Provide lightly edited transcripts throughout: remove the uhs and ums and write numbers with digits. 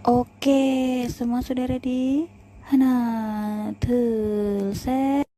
Oke, semua sudah ready? Hana, tuh, set.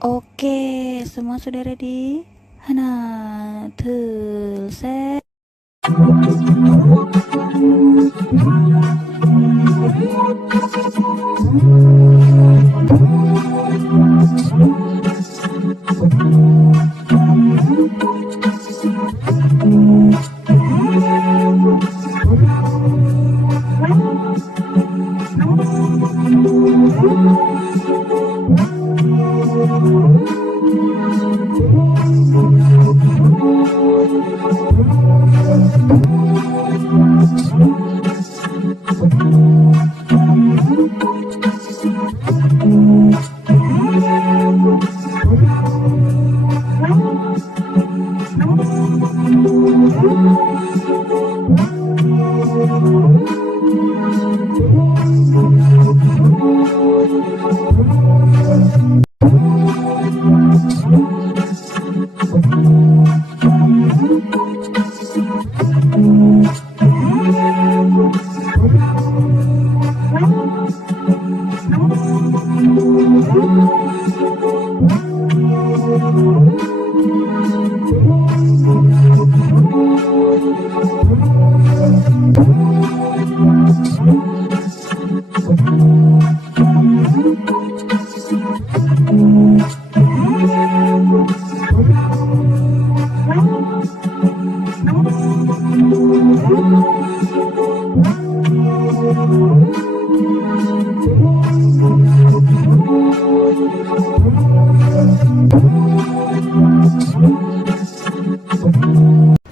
Oke, semua sudah ready? Hana, tuh, set.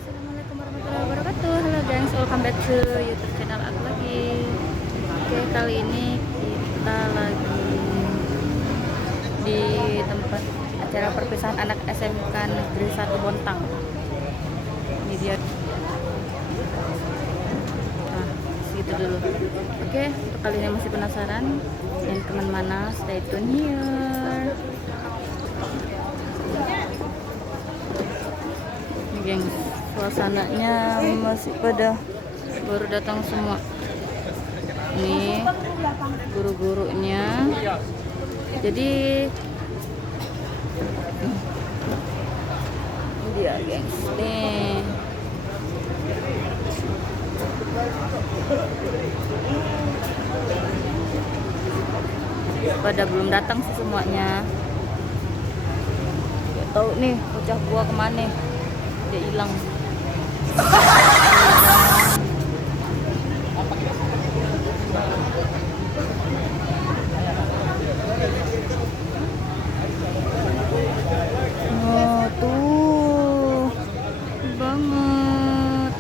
Assalamualaikum warahmatullahi wabarakatuh. Halo guys, welcome back to YouTube channel aku lagi. Oke, kali ini kita lagi di tempat acara perpisahan anak SMK Negeri 1 Bontang. Ini dia. Nah, segitu dulu. Oke, untuk kali ini masih penasaran dan kemana-mana, stay tune here. Ini geng, suasananya masih pada baru datang semua. Ini guru-gurunya. Jadi dia gengs nih. pada belum datang sih semuanya. Gak tahu nih bocah gua kemana, dia hilang. Oh tuh banget.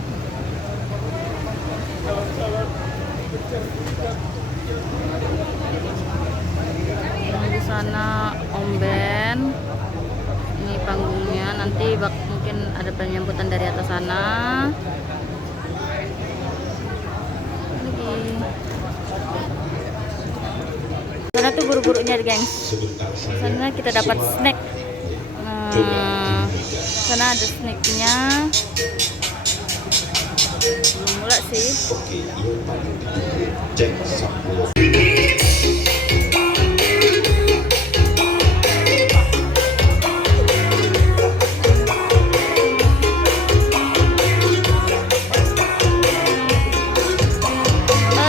Yang di sana Om Ben. Ini panggungnya, nanti mungkin ada penyambutan dari atas sana. Lagi. Sana tuh guru-gurunya, gengs. Sana kita dapat snack. Nah, sana ada snacknya. Belum mulai sih.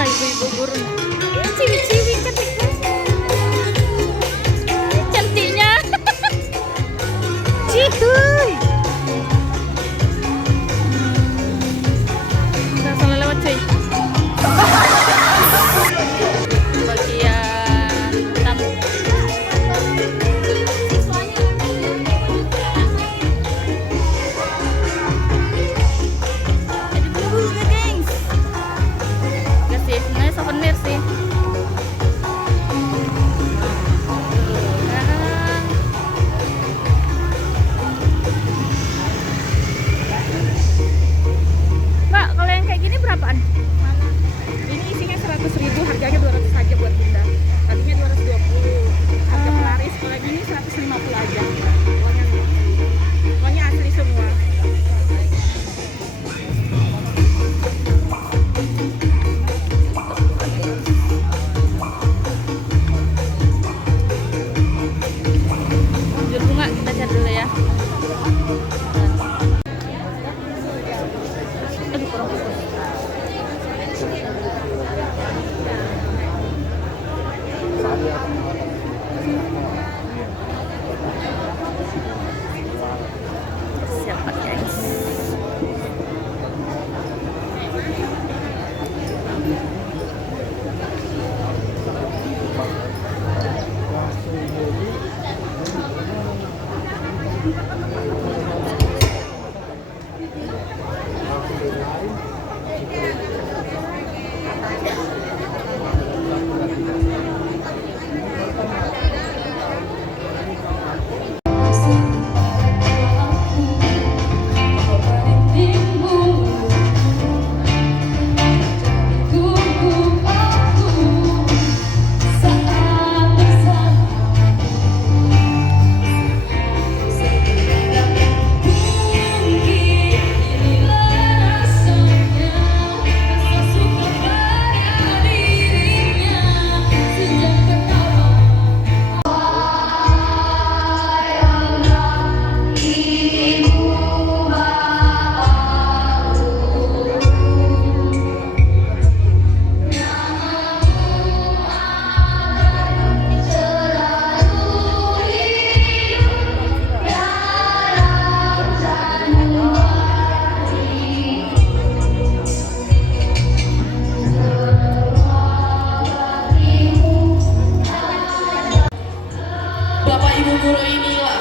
Ibu-ibu guru. Ini ciwi-ciwi cantik banget. Cantiknya. Cihuy. Nggak salah lewat cuy. Bagian tamu. Ada bulu juga, gengs. Enggak sih, sebenarnya souvenir sih. Mbak, kalau yang kayak gini berapaan? Ini isinya 100.000, harganya 200 aja buat Bunda. Tadinya 220. Harga pelaris kalau ini 150 aja. Pokoknya asli semua. Jur bunga kita cari dulu ya. Aduh, kurang fokus. Siapa, guys? Bapak Ibu guru inilah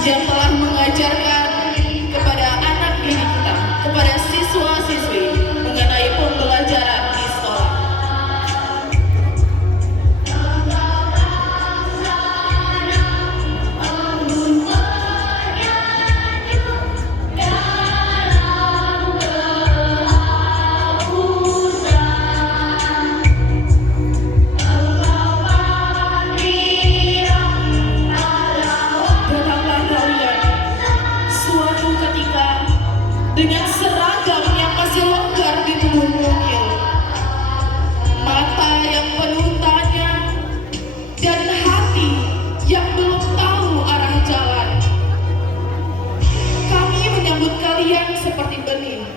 yang telah mengajarkan kepada anak didik kita, kepada siswa-siswi mengenai pembelajaran di sekolah. Datanglah kalian suatu ketika dengan seragam yang masih longgar di tubuh mungil, mata yang penuh tanya, dan hati yang belum tahu arah jalan. Kami menyambut kalian seperti benih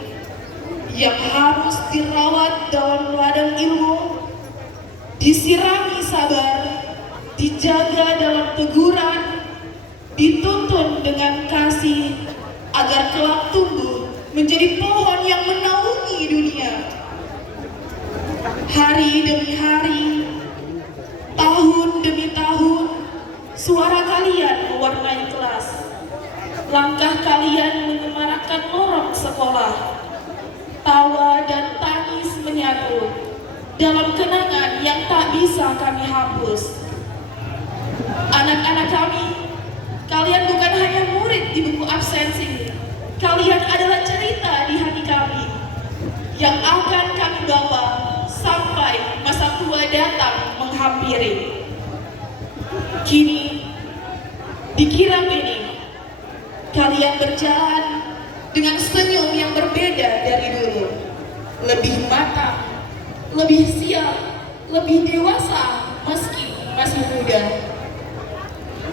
yang harus dirawat dalam ladang ilmu disirami sabar, dijaga dalam teguran, dituntun dengan kasih agar kelak tumbuh menjadi pohon yang menaungi dunia. Hari demi hari, tahun demi tahun, suara kalian mewarnai kelas. Langkah kalian menyemarakkan lorong sekolah. Tawa dan tangis menyatu dalam kenangan yang tak bisa kami hapus. Anak-anak kami, kalian bukan hanya murid di buku absensi. Kalian adalah cerita di hati kami yang akan kami bawa sampai masa tua datang menghampiri. Kini, di kirap ini, kalian berjalan dengan senyum yang berbeda dari dulu. Lebih matang, lebih siap, lebih dewasa meski masih muda.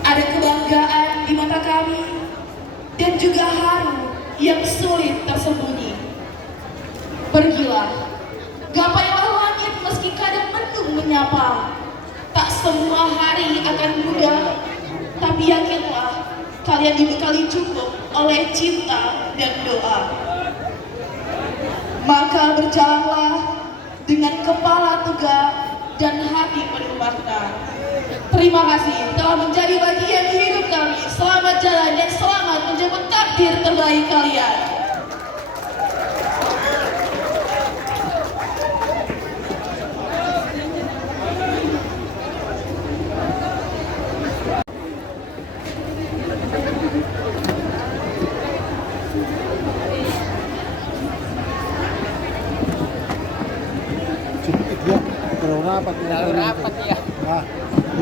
Ada kebanggaan di mata kami dan juga haru yang sulit tersembunyi. Pergilah, gapailah langit meski kadang mendung menyapa. Tak semua hari akan mudah, tapi yakinlah kalian dibekali cukup oleh cinta dan doa. Maka berjalanlah dengan kepala tegak dan hati penuh makna. Terima kasih telah menjadi bagian hidup kami. Selamat jalan dan selamat menjemput takdir terbaik kalian. Rapat ya.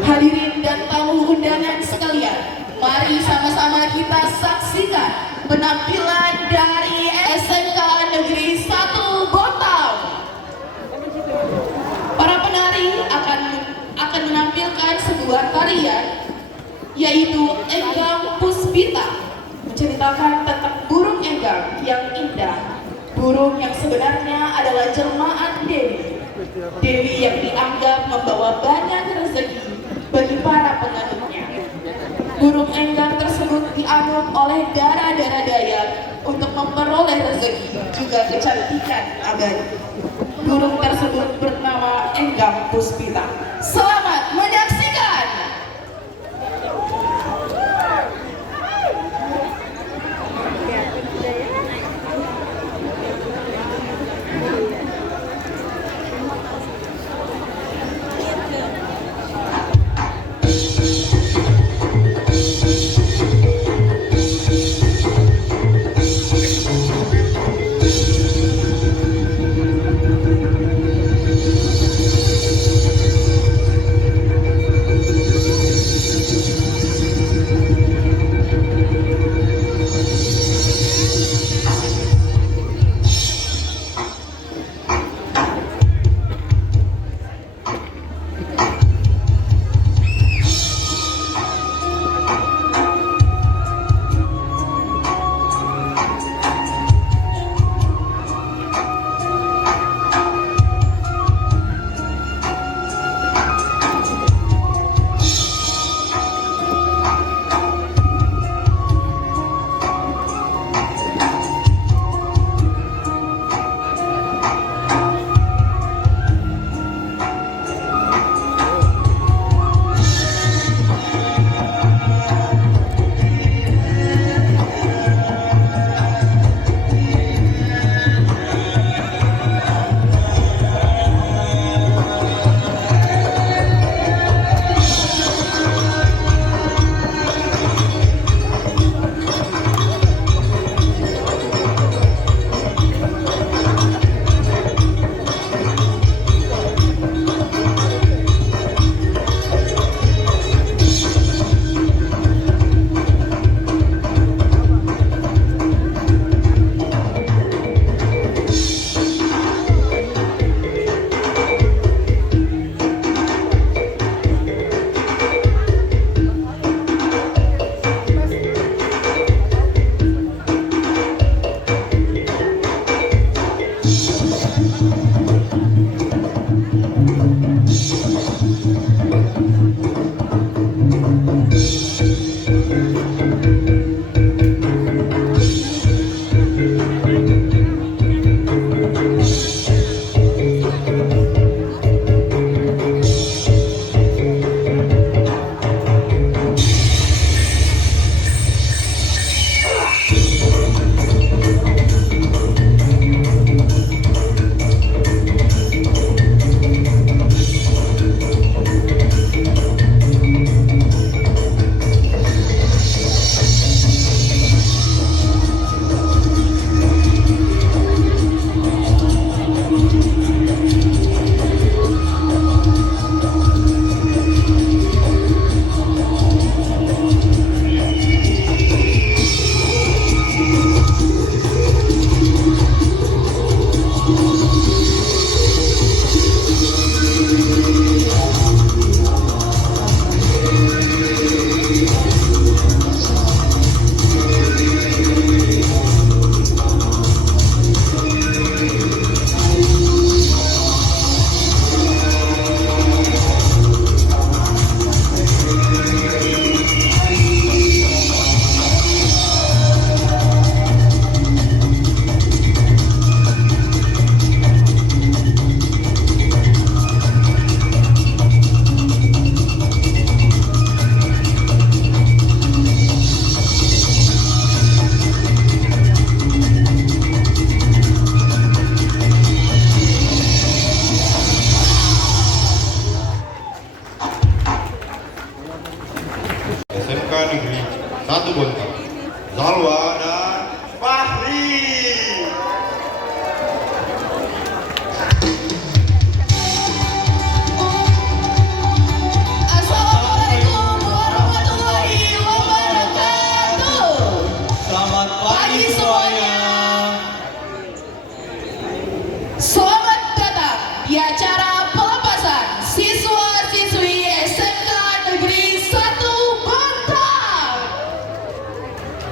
Hadirin dan tamu undangan sekalian, mari sama-sama kita saksikan penampilan dari SMK Negeri 1 Bontang. Para penari akan menampilkan sebuah tarian yaitu Enggang Puspita, menceritakan tentang burung enggang yang indah. Burung yang sebenarnya adalah jelmaan Dewi. Dewi yang dianggap membawa banyak rezeki bagi para penganutnya. Burung enggang tersebut dianut oleh dara-dara Dayak untuk memperoleh rezeki juga kecantikan abadi. Burung tersebut bernama Enggang Puspita. Selamat menyaksikan.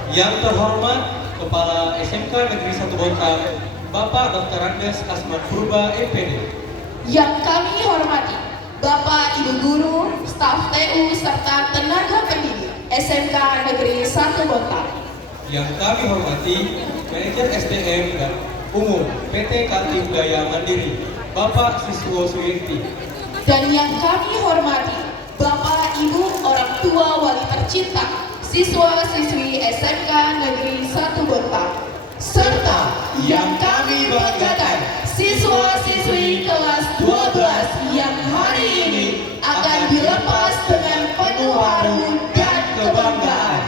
Yang terhormat Kepala SMK Negeri 1 Bontang, Bapak Dr. Andes Kasman Purba, MPD. Yang kami hormati Bapak Ibu Guru, staf TU, serta tenaga pendidik SMK Negeri 1 Bontang. Yang kami hormati Manajer SDM dan Umum PT Kaltim Daya Mandiri, Bapak Siswo Suyekti. Dan yang kami hormati Bapak Ibu orang tua wali tercinta siswa-siswi SMK Negeri 1 Bontang. Serta yang kami banggakan siswa-siswi kelas 12 yang hari ini akan dilepas dengan penuh haru dan kebanggaan.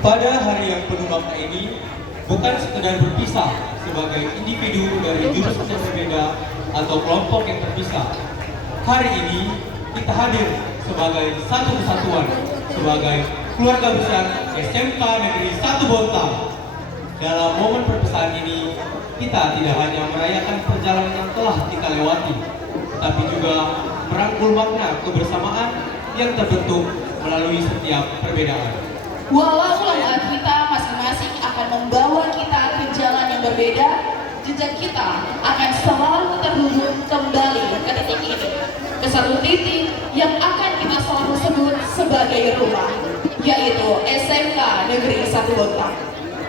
Pada hari yang penuh makna ini, bukan sekedar berpisah sebagai individu dari jurusan yang berbeda atau kelompok yang terpisah. Hari ini kita hadir sebagai satu kesatuan, sebagai keluarga besar SMK Negeri 1 Bontang. Dalam momen perpisahan ini, kita tidak hanya merayakan perjalanan yang telah kita lewati, tapi juga merangkul makna kebersamaan yang terbentuk melalui setiap perbedaan. Walau langkah kita masing-masing akan membawa kita ke jalan yang berbeda, jejak kita akan selalu terhubung kembali ke titik ini, ke satu titik yang akan kita selalu sebut sebagai rumah, yaitu SMK Negeri 1 Bontang.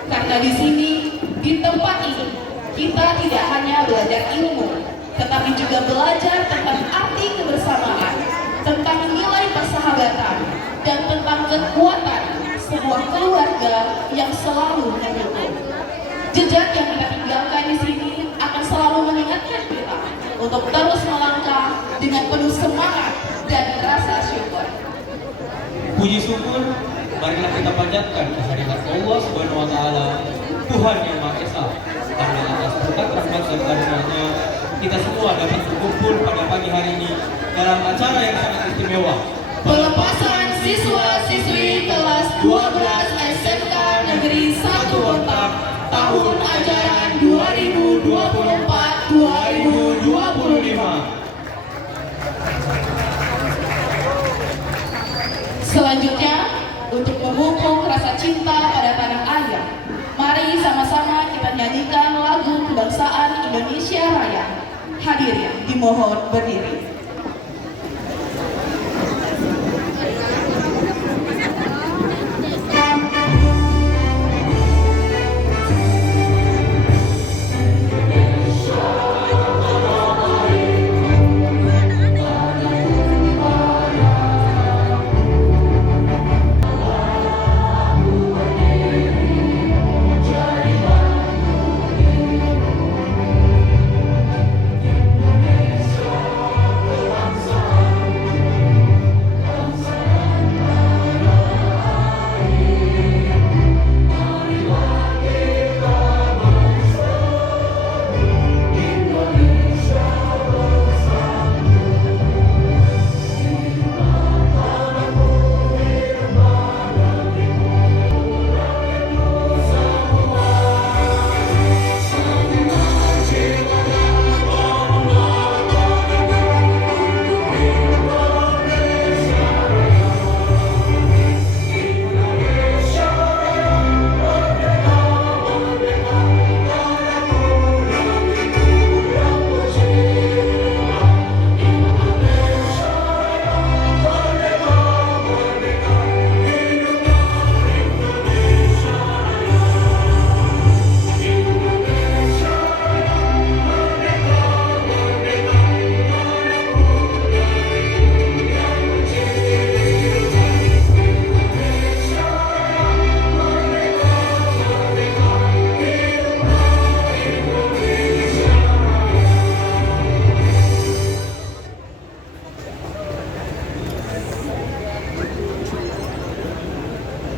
Karena di sini, di tempat ini, kita tidak hanya belajar ilmu, tetapi juga belajar tentang arti kebersamaan, tentang nilai persahabatan, dan tentang kekuatan sebuah keluarga yang selalu mendukung. Jejak yang kita tinggalkan di sini akan selalu mengingatkan kita untuk terus melangkah dengan penuh semangat dan rasa syukur. Puji syukur, marilah kita panjatkan kehadirat Allah Subhanahu wa Ta'ala, Tuhan yang Maha Esa, karena atas berkat rahmat dan karunia-Nya kita semua dapat berkumpul pada pagi hari ini dalam acara yang sangat istimewa, Pelepasan siswa-siswi kelas 12 SMK Negeri 1 Bontang tahun ajaran 2024-2025. Selanjutnya, untuk memupuk rasa cinta pada tanah air, mari sama-sama kita nyanyikan lagu kebangsaan Indonesia Raya. Hadirin dimohon berdiri.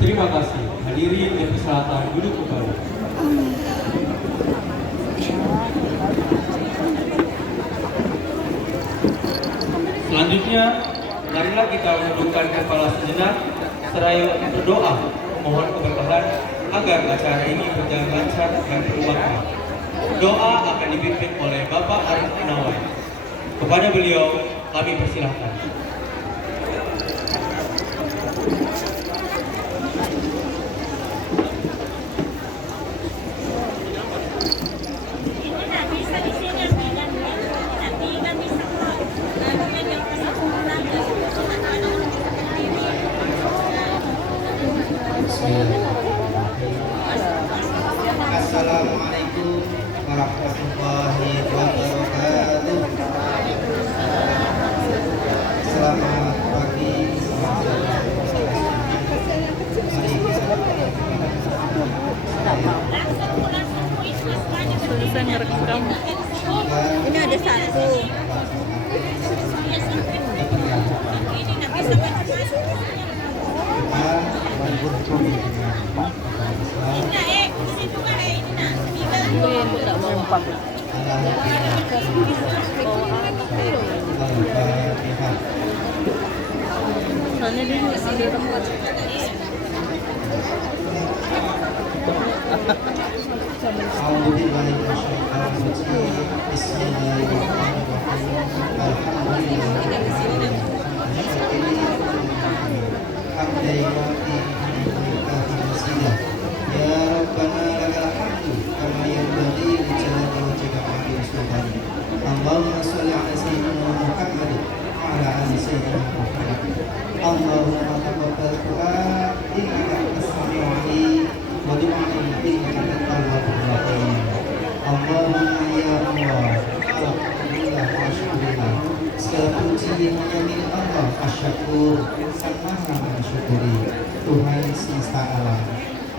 Terima kasih. Hadirin yang persilahkan duduk kembali. Selanjutnya, marilah kita menundukkan kepala sejenak seraya berdoa mohon keberkahan agar acara ini berjalan lancar dan bermakna. Doa akan dipimpin oleh Bapak Arif Inawai. Kepada beliau kami persilahkan. Assalamualaikum warahmatullahi wabarakatuh. Selamat pagi, Selesai ngerekam. Ini ada satu. Soalnya dia di tempat. Allahumma sholli ala sayyidina Muhammad wa ala ali sayyidina Muhammad. Allahumma taqabbal du'a innaka as-sami'u 'alim wa du'a innaka at-tawwabur rahim. Allahumma ya Allah, alhamdulillah wa syukurillah. Segala puji hanya milik Allah, asyakur, sang maha mensyukuri, Tuhan semesta alam.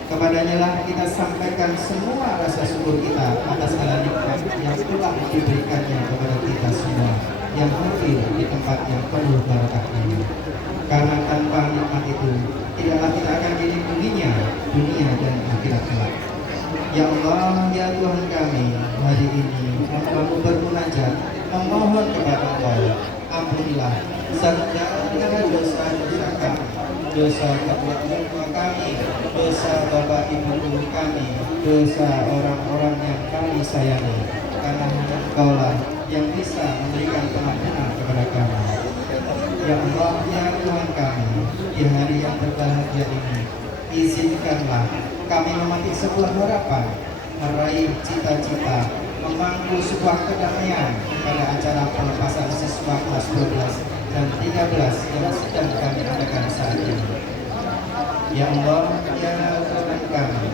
Kepadanya lah kita sampaikan semua rasa syukur kita atas segala nikmat yang telah diberikannya kepada kita semua yang hadir di tempat yang penuh barakah ini. Karena tanpa nikmat itu tidaklah kita akan dilindunginya dunia dan akhirat kelak. Ya Allah, ya Tuhan kami, hari ini hambamu bermunajat memohon kepada Allah, ampunilah segala dosa-dosa kami, dosa kedua orang tua kami, dosa bapak ibu guru kami, dosa orang-orang yang kami sayangi, karena hanya Engkaulah yang bisa memberikan pengampunan kepada kami. Ya Allah, ya Tuhan kami, di hari yang berbahagia ini, izinkanlah kami memetik sebuah harapan, meraih cita-cita, memangku sebuah kedamaian pada acara pelepasan siswa kelas 12 dan 13 yang sedang kami adakan saat ini. Ya Allah, ya Tuhan kami,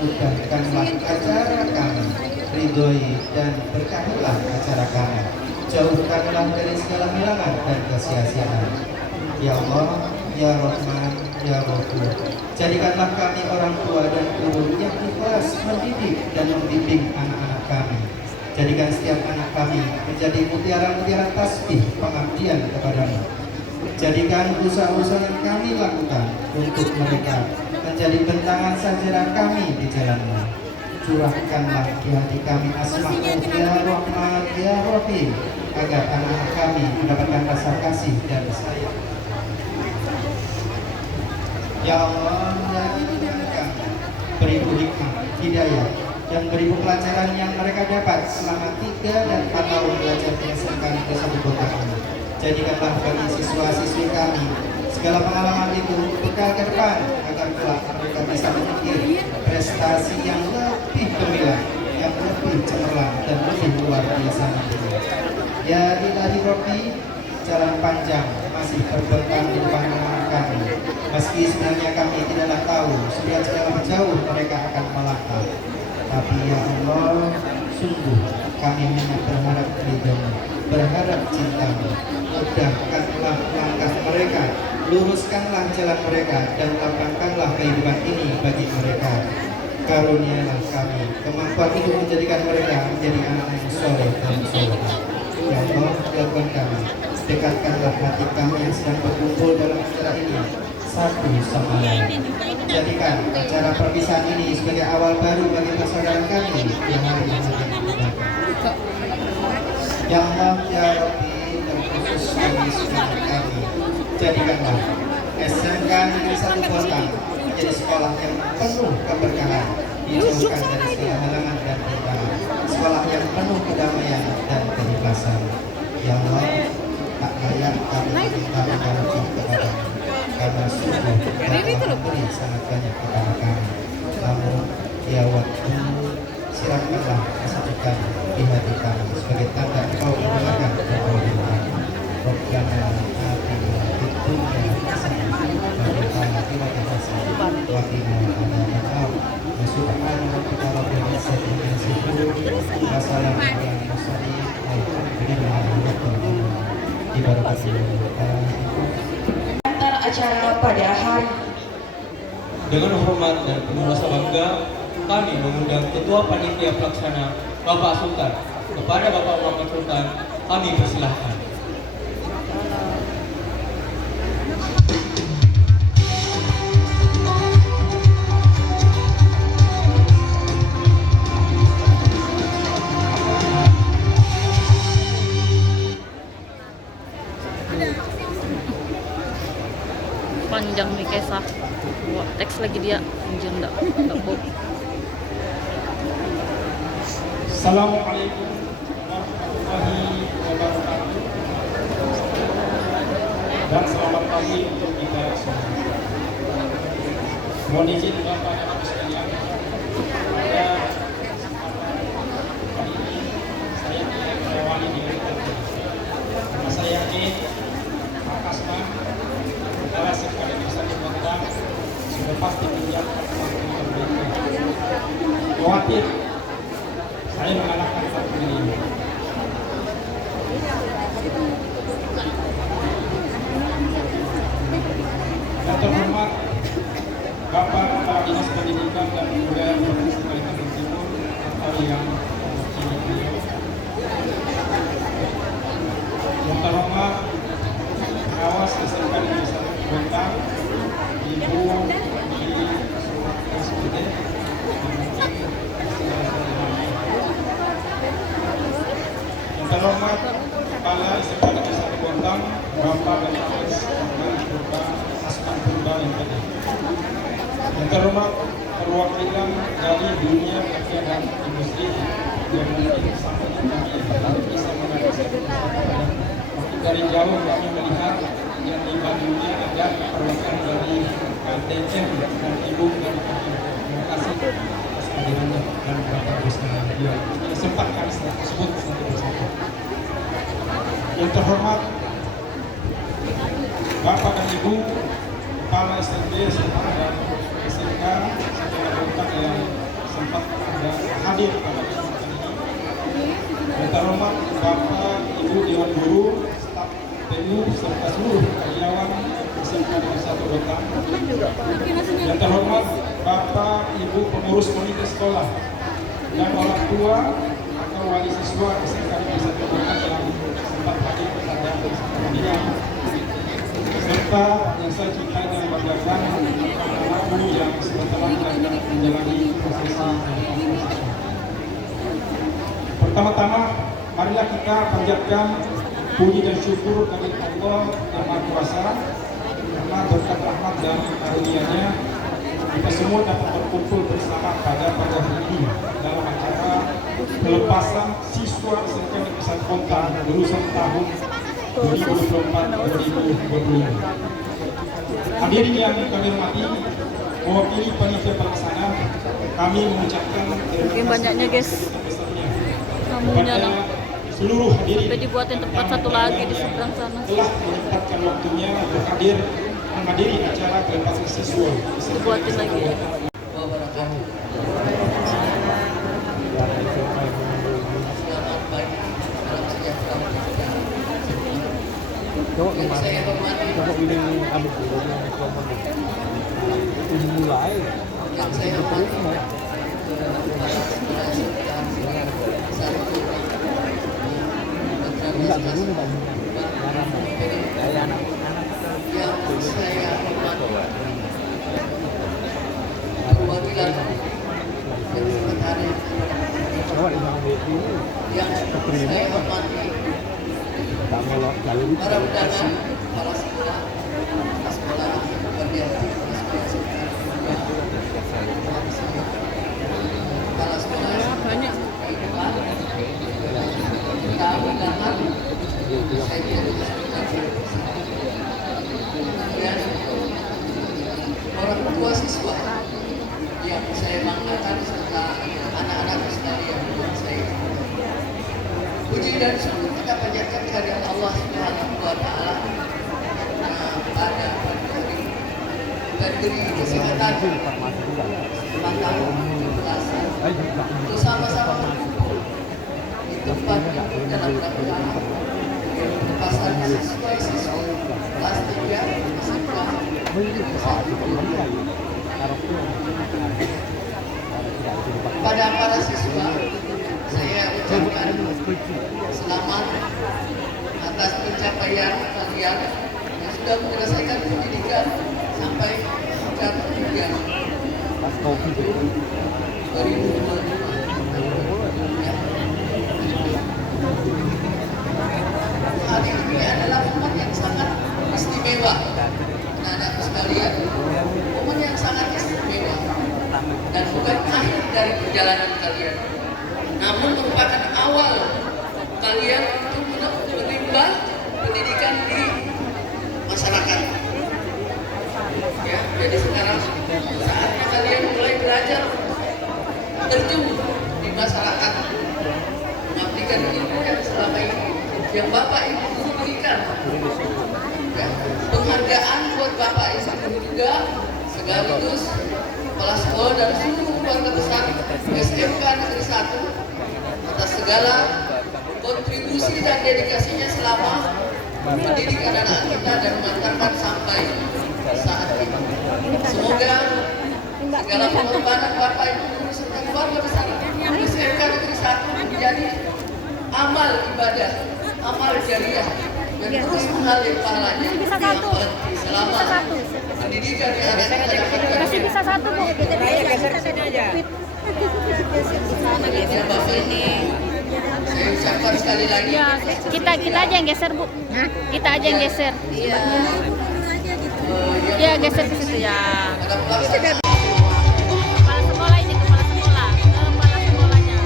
mudahkanlah acara kami, ridhoi dan berkahilah acara kami, jauhkanlah dari segala halangan dan kesia-siaan. Ya Allah, ya Rahman, ya Rahim, jadikanlah kami orang tua dan guru yang ikhlas mendidik dan membimbing anak-anak kami. Jadikan setiap anak kami menjadi mutiara-mutiara tasbih pengabdian kepadamu. Jadikan usaha-usaha yang kami lakukan untuk mereka menjadi bentangan sajadah kami di jalanmu. Curahkanlah di hati kami asma-Mu ya Rahman ya Rahim, agar anak-anak kami mendapatkan rasa kasih dan sayang. Ya Allah, ya Tuhan kami, beribu hikmah, hidayah, dan beribu pelajaran yang mereka dapat selama 3 dan 4 tahun belajar di SMK Negeri 1 Kota ini. Jadikanlah bagi siswa-siswi kami segala pengalaman itu bekal ke depan, agar kelak mereka bisa memikir prestasi yang lebih gemilang, yang lebih cemerlang dan lebih luar biasa nantinya. Ya Ilahi Rabbi, jalan panjang masih terbentang di depan anak kami. Meski sebenarnya kami tidaklah tahu seberapa jauh mereka akan melangkah, tapi ya Allah, sungguh kami hanya berharap ridho-Mu, berharap cinta-Mu. Mudahkanlah langkah mereka, luruskanlah jalan mereka, dan lapangkanlah kehidupan ini bagi mereka. Karunialah kami kemampuan untuk menjadikan mereka menjadi anak yang soleh dan soleh. Ya Allah, ya Tuhan kami, dekatkanlah hati kami yang sedang berkumpul dalam acara ini satu sama lain. Jadikan acara perpisahan ini sebagai awal baru bagi persaudaraan kami yang hari ini mendatang. Ya Allah, ya Rabbi, terkhusus bagi saudara kami, jadikanlah SMK Negeri 1 Kota menjadi sekolah yang penuh keberkahan, dijauhkan dari segala halangan dan rintangan, sekolah yang penuh kedamaian dan keikhlasan. Ya Allah, tak layak kami meminta maaf kepada-Mu, karena sungguh Engkau memberi sangat banyak kepada kami. Namun, ya waktu, siramkanlah kesejukan di hati kami sebagai tanda Engkau mendengarkan doa kami. Rabbana atina fid dunya hasanah wa fil akhirati hasanah wa qina adzabannar. Subhana rabbika rabbil Antar acara pada hari Dengan hormat dan penuh rasa bangga, kami mengundang Ketua Panitia Pelaksana Bapak Sultan. Kepada Bapak Muhammad Sultan, kami persilahkan. Panjang nih kisah. Wah, teks lagi dia. Anjir enggak boh. Assalamualaikum warahmatullahi wabarakatuh. Dan selamat pagi untuk kita semua. Mohon izin Bapak dan Ibu sekalian. Pada kali ini saya tidak mengawali dengan nama saya Akasman, adalah sekali bersama kota sudah pasti menyiapkan waktu yang terbaik. Khawatir saya mengalahkan satu ini. Yang terhormat Bapak Kepala Dinas Pendidikan dan Kebudayaan Provinsi Kalimantan Timur atau yang mewakili beliau. Yang terhormat Pengawas SMK Negeri 1 Bontang, Ibu di SPD, yang terhormat Kepala SMK Negeri 1 Bontang, Bapak dan Ibu Bapak Asman Purba MPD. Yang terhormat perwakilan dari dunia kerja dan industri yang mungkin sampai kami bisa mengapresiasi. Dari jauh kami melihat yang di bajunya ada perwakilan dari TCM dan Ibu dari kami. Terima kasih atas kehadirannya dan Bapak Busna yang sempat kami sebut satu persatu. Yang terhormat Bapak dan Ibu Kepala SMB, SMK dan SMK secara lengkap yang sempat hadir pada kesempatan ini. Yang terhormat Bapak Ibu Dewan Guru, staf PU serta seluruh karyawan SMK Negeri 1 Bontang. Yang terhormat Bapak Ibu pengurus komite sekolah dan orang tua atau wali siswa SMK Negeri 1 Bontang yang sempat hadir pada kesempatan ini. Serta yang saya cintai dan banggakan anak-anakku yang sebentar akan menjalani prosesi. Pertama-tama, marilah kita panjatkan puji dan syukur kepada Allah yang Maha Kuasa karena berkat rahmat dan karunia-Nya kita semua dapat berkumpul bersama pada hari ini dalam acara pelepasan siswa SMK Negeri 1 Bontang lulusan tahun 2024-2025. Hadirin yang kami hormati, mewakili panitia pelaksana, kami mengucapkan terima kasih Banyaknya guys. Kamunya kepada nah. seluruh hadirin Sampai dibuatin tempat satu lagi di seberang sana. telah menyempatkan waktunya untuk hadir menghadiri acara pelepasan siswa. Dibuatin lagi ya. Coba ini abu dulu ini mulai terus mau enggak dulu enggak kayak anak perwakilan yang saya hormati tak melok lalu para undangan, kepala sekolah, kemudian kepala sekolah, Banyak. kita undangan, saya tidak kemudian orang tua siswa yang saya banggakan serta anak-anak sekalian yang saya puji dan syukur kita panjatkan kehadirat Allah Subhanahu wa Ta'ala pada hari kita diberi kesehatan, matang, keikhlasan, untuk sama-sama berkumpul di tempat dalam rangka pasar siswa kelas 3 SMK. Pada para siswa, saya ucapkan selamat atas pencapaian kalian yang sudah menyelesaikan pendidikan sampai tingkat 3 Hari ini adalah momen yang sangat istimewa, anak-anakku sekalian, momen yang sangat istimewa dan bukan akhir dari perjalanan kalian, namun merupakan awal kalian untuk menimba pendidikan di masyarakat. Ya, jadi sekarang saatnya kalian mulai belajar terjun di masyarakat, mengabdikan ilmu yang selama ini yang Bapak Ibu guru berikan. Ya, penghargaan buat Bapak Ibu guru juga sekaligus kepala sekolah dan seluruh keluarga besar SMK Negeri 1 atas segala kontribusi dan dedikasinya selama mendidik anak-anak kita dan mengantarkan sampai saat ini. Semoga segala pengorbanan Bapak Ibu guru serta keluarga besar SMK Negeri 1 menjadi amal ibadah, amal jariah yang terus mengalir pahalanya selama pendidikan yang ada kita dapatkan. Masih bisa satu, Bu. Saya ucapkan sekali lagi. Ya, kita aja yang geser, Bu. Kita aja yang geser. Iya. Ya, geser ke situ ya. Pada pelaksanaan Kepala sekolah ini, kepala sekolah. Kepala sekolahnya.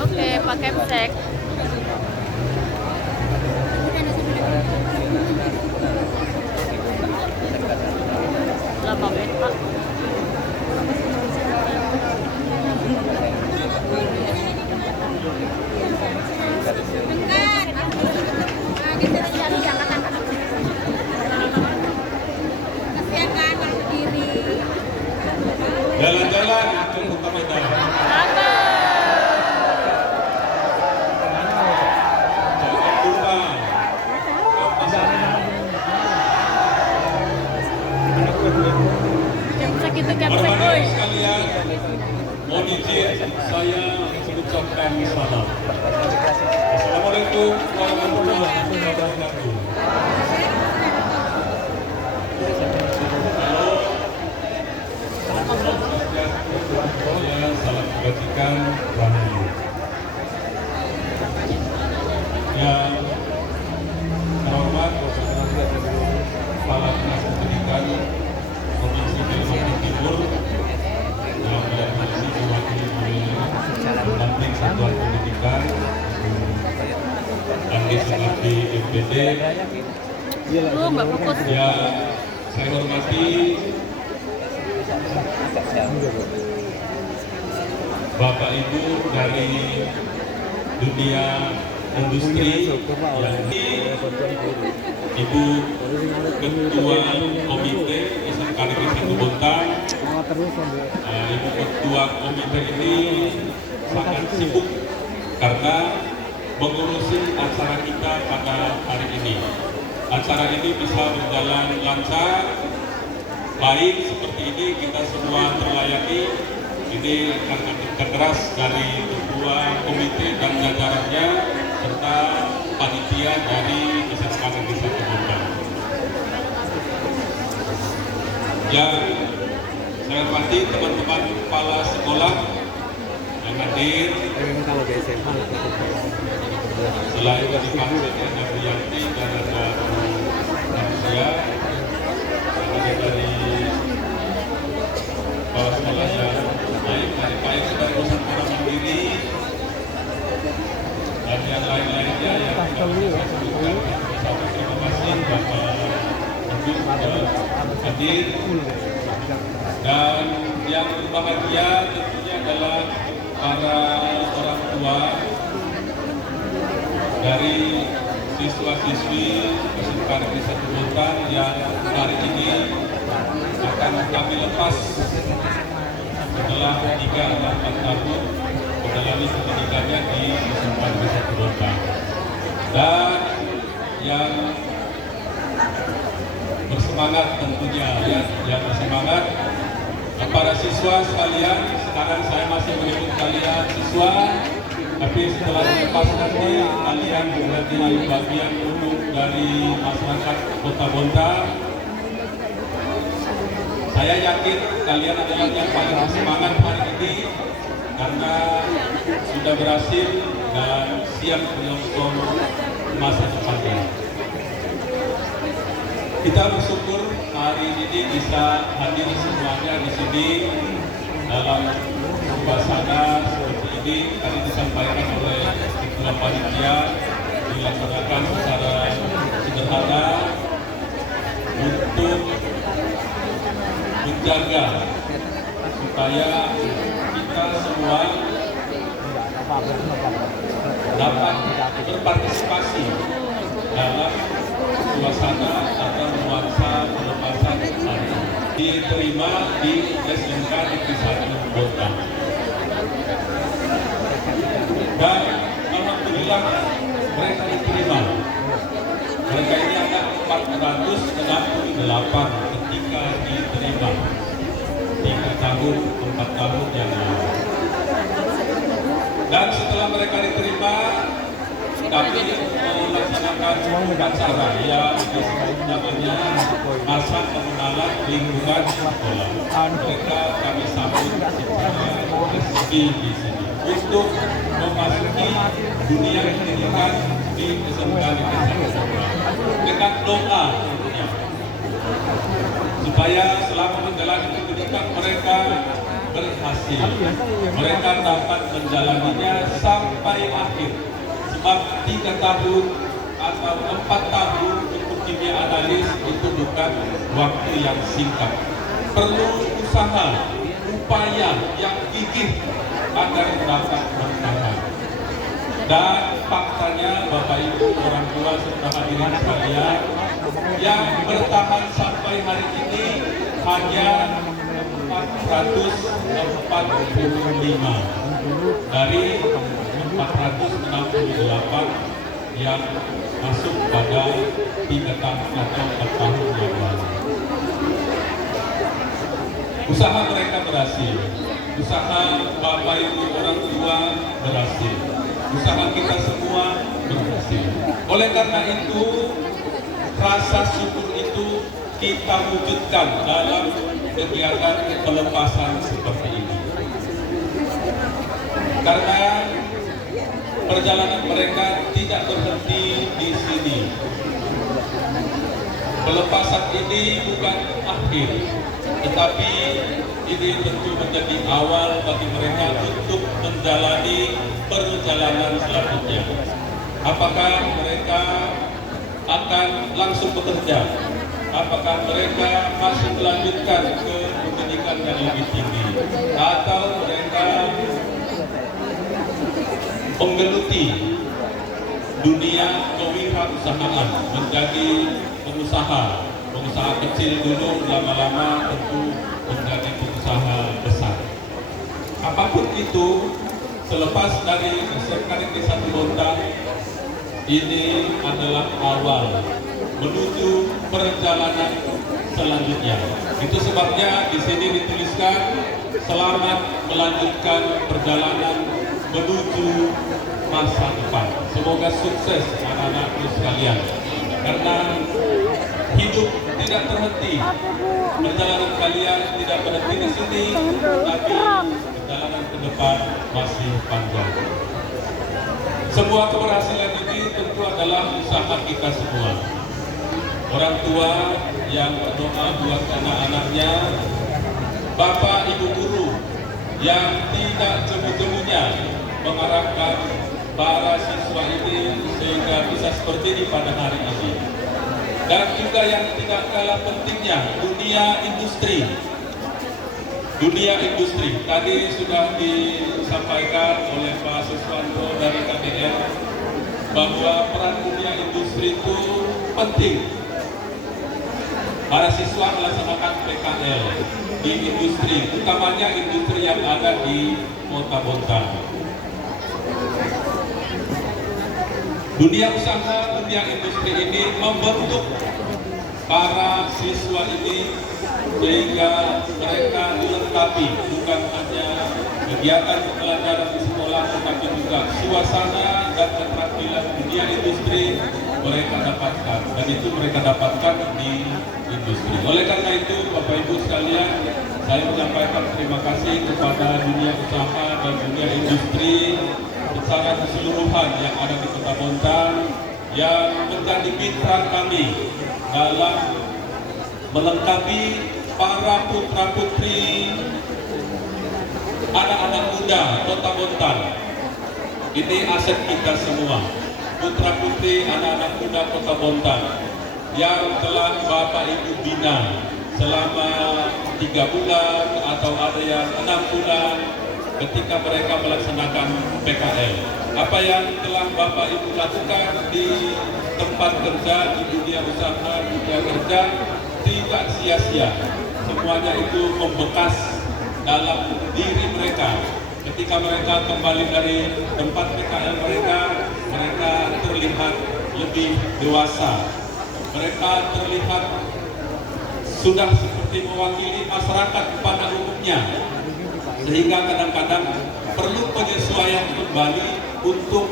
Oke, pakai cek. Lama banget, Pak. Jalan-jalan untuk buka mata. Jangan lupa. Sakit itu Para capsek, hadirin oi. sekalian, mohon izin saya mengucapkan salam. Assalamualaikum warahmatullahi wabarakatuh. Saya salam kebajikan Rahayu. Yang terhormat Kepala Dinas Pendidikan Provinsi Kalimantan Timur dalam bidang ini diwakili oleh Menteri Satuan Pendidikan dan DSMD MPD Lu nggak fokus. yang saya hormati Bapak Ibu dari dunia industri yang Ibu Ketua Komite SMK Negeri 1 Bontang. Ibu Ketua Komite ini sangat sibuk karena mengurusi acara kita pada hari ini. Acara ini bisa berjalan lancar, baik seperti ini kita semua terlayani. Ini karena kerja keras dari Ketua Komite dan jajarannya serta panitia dari SMK Negeri 1 Bontang. Yang saya hormati teman-teman kepala sekolah yang hadir. Selain dari Pak ada Priyanti dan ada Manusia, ada dari kepala sekolah yang lain, dari Pak yang sudah Nusantara Mandiri, dan yang lain-lainnya yang kita bisa sebutkan. Bersama terima kasih Bapak Ibu sudah hadir. Dan yang bahagia tentunya adalah para orang tua dari siswa-siswi SMK Negeri 1 Bontang yang akan kami lepas setelah 3-4 tahun menjalani pendidikannya di SMA Negeri 1 Bontang. Dan yang bersemangat tentunya ya, yang bersemangat para siswa sekalian, sekarang saya masih menyebut kalian siswa, tapi setelah lepas nanti kalian menjadi bagian umum dari masyarakat Kota Bontang. Saya yakin kalian adalah yang paling bersemangat hari ini karena sudah berhasil dan siap menyongsong masa depannya. Kita bersyukur hari ini bisa hadir semuanya di sini dalam suasana seperti ini. Tadi disampaikan oleh Ketua Panitia dilaksanakan secara sederhana untuk menjaga supaya kita semua dapat berpartisipasi dalam suasana atau nuansa pelepasan hari diterima di SMK Negeri 1 Bontang. Dan alhamdulillah mereka diterima. Mereka ini ada 468 ketika diterima 3 tahun 4 tahun yang lalu. Dan setelah mereka diterima, kami melaksanakan upacara yang disebut namanya masa pengenalan lingkungan sekolah. Mereka kami sambut secara resmi di sini untuk memasuki dunia pendidikan di SMK Negeri 1 Bontang dengan doa tentunya supaya selama menjalani pendidikan mereka berhasil, mereka dapat menjalaninya sampai akhir. Sebab 3 tahun atau 4 tahun untuk kimia analis itu bukan waktu yang singkat. Perlu usaha, upaya yang gigih agar dapat bertahan. Dan faktanya Bapak Ibu orang tua serta hadirin sekalian, yang bertahan sampai hari ini hanya 445 dari 468 yang masuk pada 3 tahun atau 4 tahun yang lalu. Usaha mereka berhasil, usaha Bapak Ibu orang tua berhasil, usaha kita semua berhasil. Oleh karena itu, rasa syukur itu kita wujudkan dalam kegiatan pelepasan seperti ini. Karena perjalanan mereka tidak berhenti di sini. Pelepasan ini bukan akhir, tetapi ini tentu menjadi awal bagi mereka untuk menjalani perjalanan selanjutnya. Apakah mereka akan langsung bekerja? Apakah mereka masih melanjutkan ke pendidikan yang lebih tinggi? Atau mereka menggeluti dunia kewirausahaan, menjadi pengusaha kecil dulu, lama-lama tentu menjadi pengusaha besar. Apapun itu, selepas dari SMK Negeri 1 Bontang, ini adalah awal menuju perjalanan selanjutnya. Itu sebabnya di sini dituliskan selamat melanjutkan perjalanan menuju masa depan. Semoga sukses anak-anakku sekalian. Karena hidup tidak terhenti. Perjalanan kalian tidak berhenti di sini, tapi perjalanan ke depan masih panjang. Sebuah keberhasilan ini tentu adalah usaha kita semua. Orang tua yang berdoa buat anak-anaknya, bapak ibu guru yang tidak jemu-jemunya mengarahkan para siswa ini sehingga bisa seperti ini pada hari ini. Dan juga yang tidak kalah pentingnya, dunia industri. Dunia industri, tadi sudah disampaikan oleh Pak Suswanto dari KDN bahwa peran dunia industri itu penting. Para siswa melaksanakan PKL di industri, utamanya industri yang ada di Kota Bontang. Dunia usaha, dunia industri ini membentuk para siswa ini sehingga mereka dilengkapi bukan hanya kegiatan pembelajaran di sekolah, tetapi juga suasana dan keterampilan dunia industri mereka dapatkan, dan itu mereka dapatkan di industri. Oleh karena itu, Bapak Ibu sekalian, saya menyampaikan terima kasih kepada dunia usaha dan dunia industri secara keseluruhan yang ada di Kota Bontang yang menjadi mitra kami dalam melengkapi para putra-putri anak-anak muda Kota Bontang. Ini aset kita semua, putra-putri anak-anak muda Kota Bontang yang telah Bapak Ibu bina selama 3 bulan atau ada yang 6 bulan ketika mereka melaksanakan PKL. Apa yang telah Bapak Ibu lakukan di tempat kerja, di dunia usaha, dunia kerja tidak sia-sia. Semuanya itu membekas dalam diri mereka. Ketika mereka kembali dari tempat PKL mereka terlihat lebih dewasa. Mereka terlihat sudah seperti mewakili masyarakat pada umumnya. Sehingga kadang-kadang perlu penyesuaian kembali untuk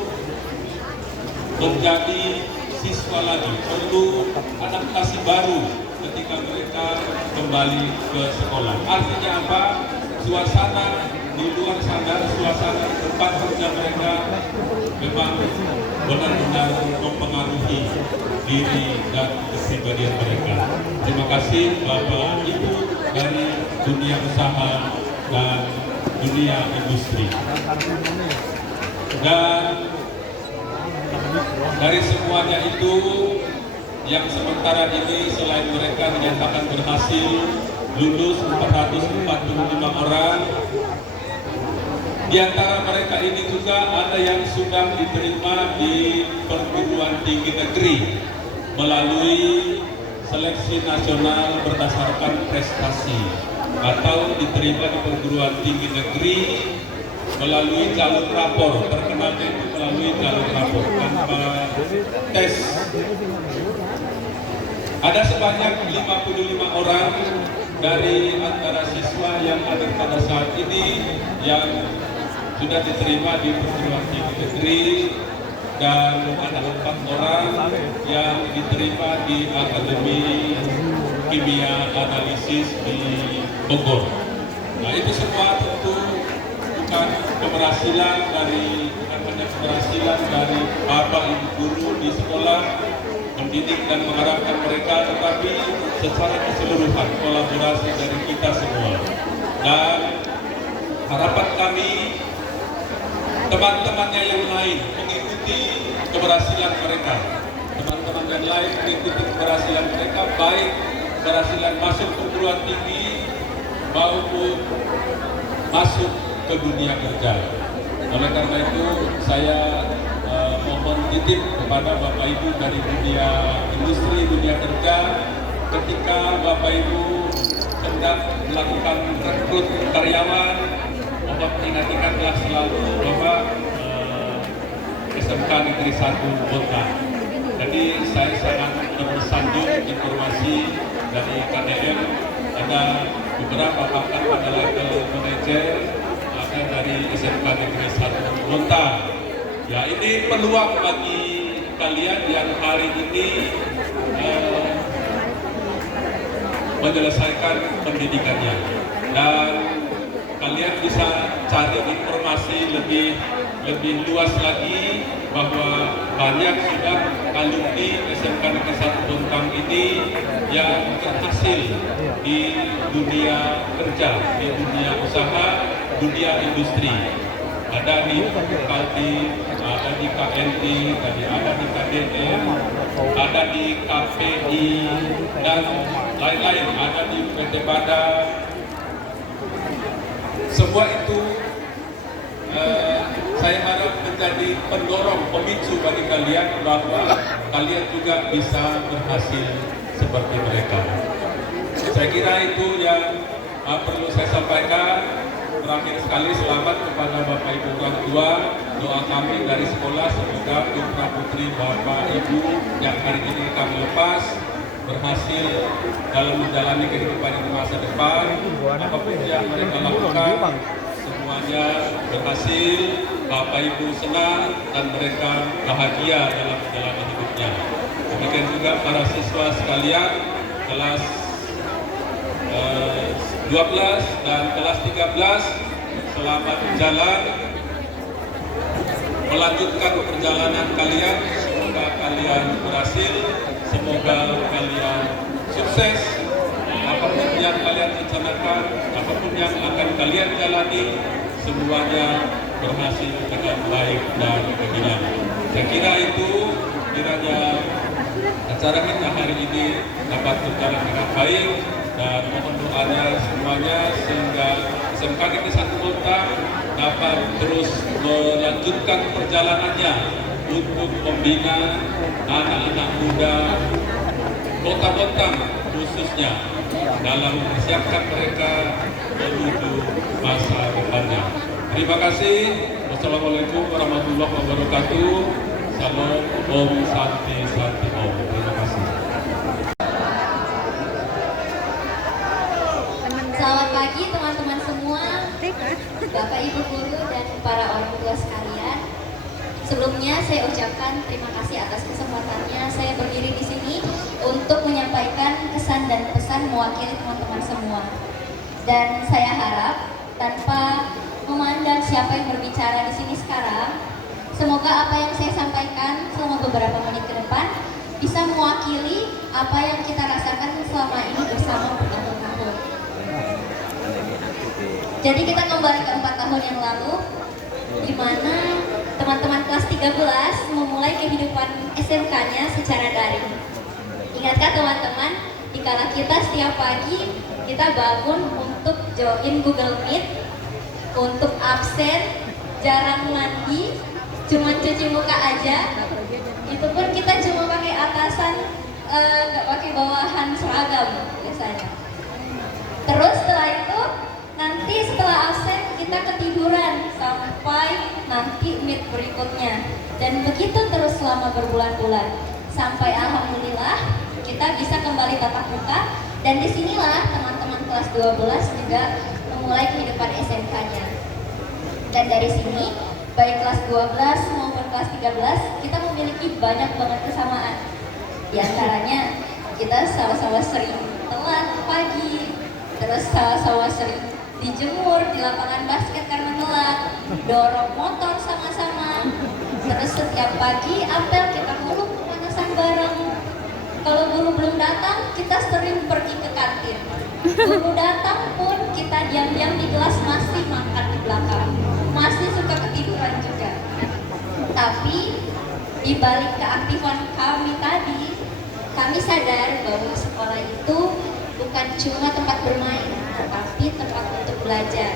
menjadi siswa lagi. Perlu adaptasi baru ketika mereka kembali ke sekolah. Artinya apa? Suasana di luar sana, suasana tempat kerja mereka memang benar-benar mempengaruhi diri dan kepribadian mereka. Terima kasih Bapak Ibu dari dunia usaha dan dunia industri. Dan dari semuanya itu, yang sementara ini selain mereka dinyatakan berhasil lulus 445 orang, di antara mereka ini juga ada yang sudah diterima di perguruan tinggi negeri melalui seleksi nasional berdasarkan prestasi, atau diterima di perguruan tinggi negeri melalui jalur rapor, terkenalnya itu melalui jalur rapor tanpa tes. Ada sebanyak 55 orang dari antara siswa yang ada pada saat ini yang sudah diterima di perguruan tinggi negeri, dan ada 4 orang yang diterima di Akademi Kimia Analisis di Bogor. Nah, itu semua tentu bukan keberhasilan dari Bapak Ibu guru di sekolah mendidik dan mengarahkan mereka, tetapi secara keseluruhan kolaborasi dari kita semua. Dan harapan kami teman-temannya yang lain mengikuti keberhasilan mereka. Teman-teman yang lain mengikuti keberhasilan mereka, baik keberhasilan masuk perguruan tinggi maupun masuk ke dunia kerja. Oleh karena itu saya mohon titip kepada Bapak Ibu dari dunia industri, dunia kerja, ketika Bapak Ibu sedang melakukan rekrut karyawan, mohon ingat-ingatlah selalu bahwa SMK Negeri 1 Bontang. Jadi saya sangat bersanjung informasi dari KDM, ada beberapa bahkan pada level manajer ada dari SMK Negeri 1 Bontang. Ya, ini peluang bagi kalian yang hari ini menyelesaikan pendidikannya, dan kalian bisa cari informasi lebih luas lagi bahwa banyak sudah alumni SMK Negeri 1 Bontang ini yang berhasil di dunia kerja, di dunia usaha, dunia industri. Ada di Kalti, ada di KNT, ada di KDM, ada di KPI, dan lain-lain, ada di PT Bada. Semua itu saya harap menjadi pendorong, pemicu bagi kalian bahwa kalian juga bisa berhasil seperti mereka. Saya kira itu yang perlu saya sampaikan. Terakhir sekali selamat kepada Bapak Ibu orang tua. Doa kami dari sekolah semoga putra putri Bapak Ibu yang hari ini kami lepas berhasil dalam menjalani kehidupan di masa depan. Apapun yang mereka lakukan semuanya berhasil, Bapak Ibu senang dan mereka bahagia dalam menjalani hidupnya. Demikian juga para siswa sekalian kelas 12 dan kelas 13, selamat jalan melanjutkan perjalanan kalian. Semoga kalian berhasil, semoga kalian sukses. Apapun yang kalian rencanakan, apapun yang akan kalian jalani, semuanya berhasil dengan baik dan gemilang. Saya kira itu kiranya acara kita hari ini dapat berjalan dengan baik. Dan mohon doanya semuanya sehingga SMK Negeri 1 Bontang dapat terus melanjutkan perjalanannya untuk membina anak-anak muda Kota Bontang khususnya dalam mempersiapkan mereka menuju masa depannya. Terima kasih. Wassalamualaikum warahmatullahi wabarakatuh. Salam Om Santi Santi Om. Terima kasih. Selamat pagi teman-teman semua, Bapak Ibu guru dan para orang tua sekalian. Sebelumnya saya ucapkan terima kasih atas kesempatannya saya berdiri di sini untuk menyampaikan kesan dan pesan mewakili teman-teman semua. Dan saya harap tanpa memandang siapa yang berbicara di sini sekarang, semoga apa yang saya sampaikan selama beberapa menit ke depan bisa mewakili apa yang kita rasakan selama ini bersama bertahun-tahun. Jadi kita kembali ke 4 tahun yang lalu, di mana teman-teman kelas 13 memulai kehidupan SMK-nya secara daring. Ingatkah teman-teman, dikala kita setiap pagi kita bangun untuk join Google Meet, untuk absen, jarang mandi, cuma cuci muka aja. Itu pun kita cuma pakai atasan, nggak pakai bawahan seragam biasanya. Terus setelah itu, nanti setelah absen kita ketiduran sampai nanti meet berikutnya. Dan begitu terus selama berbulan-bulan. Sampai alhamdulillah kita bisa kembali tatap muka. Dan disinilah teman-teman kelas 12 juga memulai kehidupan SMK-nya. Dan dari sini, baik kelas 12 maupun kelas 13, kita memiliki banyak banget kesamaan. Di antaranya, kita sama-sama sering telat pagi, terus sama-sama sering dijemur di lapangan basket karena telat, dorong motor sama-sama, terus setiap pagi apel kita muluk pemanasan bareng. Kalau guru belum datang, kita sering pergi ke kantin. Guru datang pun kita diam-diam di kelas masih makan di belakang, masih suka ketiduran juga. Tapi di balik keaktifan kami tadi, kami sadar bahwa sekolah itu bukan cuma tempat bermain, tetapi tempat untuk belajar.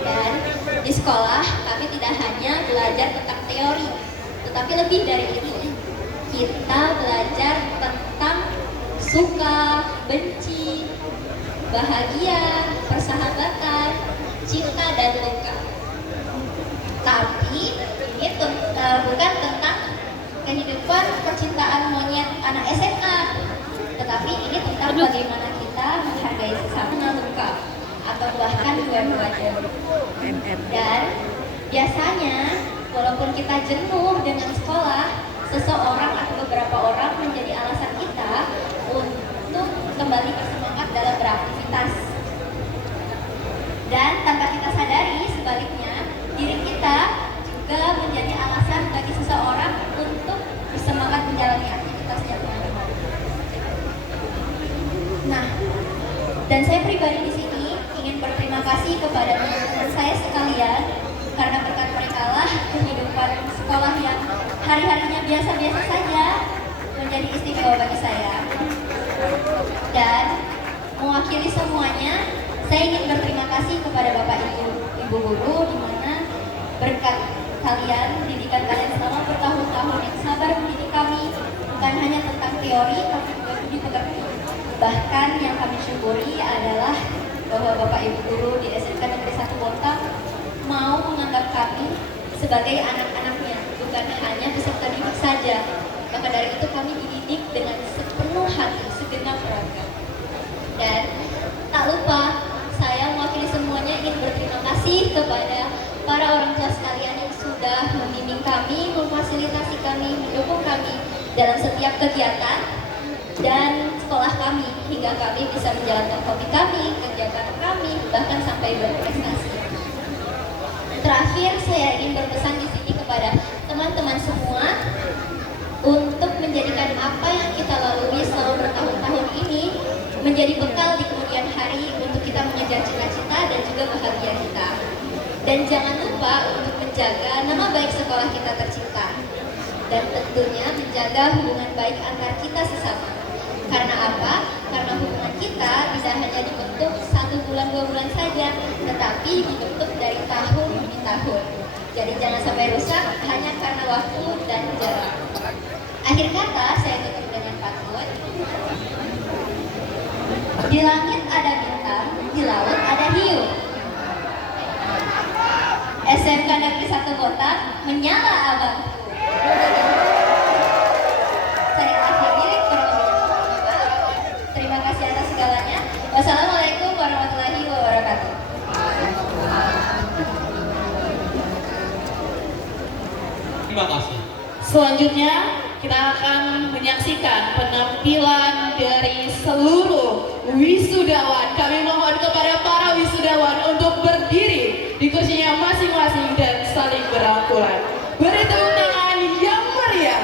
Dan di sekolah kami tidak hanya belajar tentang teori, tetapi lebih dari itu. Kita belajar tentang suka, benci, bahagia, persahabatan, cinta, dan luka. Tapi ini bukan tentang kehidupan percintaan monyet anak SMK, tetapi ini tentang bagaimana kita menghargai sesama luka atau bahkan dua-duanya. Dan biasanya walaupun kita jenuh dengan sekolah, seseorang atau beberapa orang menjadi alasan kita untuk kembali bersemangat dalam beraktivitas. Dan tanpa kita sadari, sebaliknya diri kita juga menjadi alasan bagi seseorang untuk bersemangat menjalani aktivitasnya, teman-teman. Nah, dan saya pribadi di sini ingin berterima kasih kepada teman-teman saya sekalian, karena berkat mereka lah kehidupan sekolah yang hari-harinya biasa-biasa saja menjadi istimewa bagi saya. Dan mewakili semuanya, saya ingin berterima kasih kepada Bapak Ibu guru, di mana berkat kalian, pendidikan kalian selama bertahun-tahun yang sabar mendidik kami, bukan hanya tentang teori, tapi juga budi pekerti. Bahkan yang kami syukuri adalah bahwa Bapak Ibu Guru di SMK Negeri 1 Bontang mau menganggap kami sebagai anak-anaknya, bukan hanya peserta didik saja. Maka dari itu kami dididik dengan sepenuh hati, segenap raga. Dan tak lupa, saya mewakili semuanya ingin berterima kasih kepada para orang tua sekalian yang sudah membimbing kami, memfasilitasi kami, mendukung kami dalam setiap kegiatan dan sekolah kami hingga kami bisa menjalankan hobi kami, kegiatan kami, bahkan sampai berprestasi. Terakhir, saya ingin berpesan di sini kepada teman-teman semua untuk menjadikan apa yang kita lalui selama bertahun-tahun ini menjadi bekal di kemudian hari untuk kita mengejar cita-cita dan juga bahagia kita. Dan jangan lupa untuk menjaga nama baik sekolah kita tercinta. Dan tentunya menjaga hubungan baik antar kita sesama. Karena apa? Karena hubungan kita tidak hanya dibentuk 1 bulan 2 bulan saja, tetapi dibentuk dari tahun demi tahun. Jadi jangan sampai rusak hanya karena waktu dan jarak. Akhir kata, saya tutup dengan pantun. Di langit ada bintang, di laut ada hiu. SMK Negeri 1 Bontang menyala abangku. Saya akhir diri, kurang lebih mohon maaf. Terima kasih atas segalanya. Wassalamualaikum warahmatullahi wabarakatuh. Terima kasih. Selanjutnya kita akan menyaksikan penampilan dari seluruh wisudawan. Kami mohon kepada para wisudawan untuk berdiri di kursinya masing-masing dan saling berangkulan. Beri tepuk tangan yang meriah.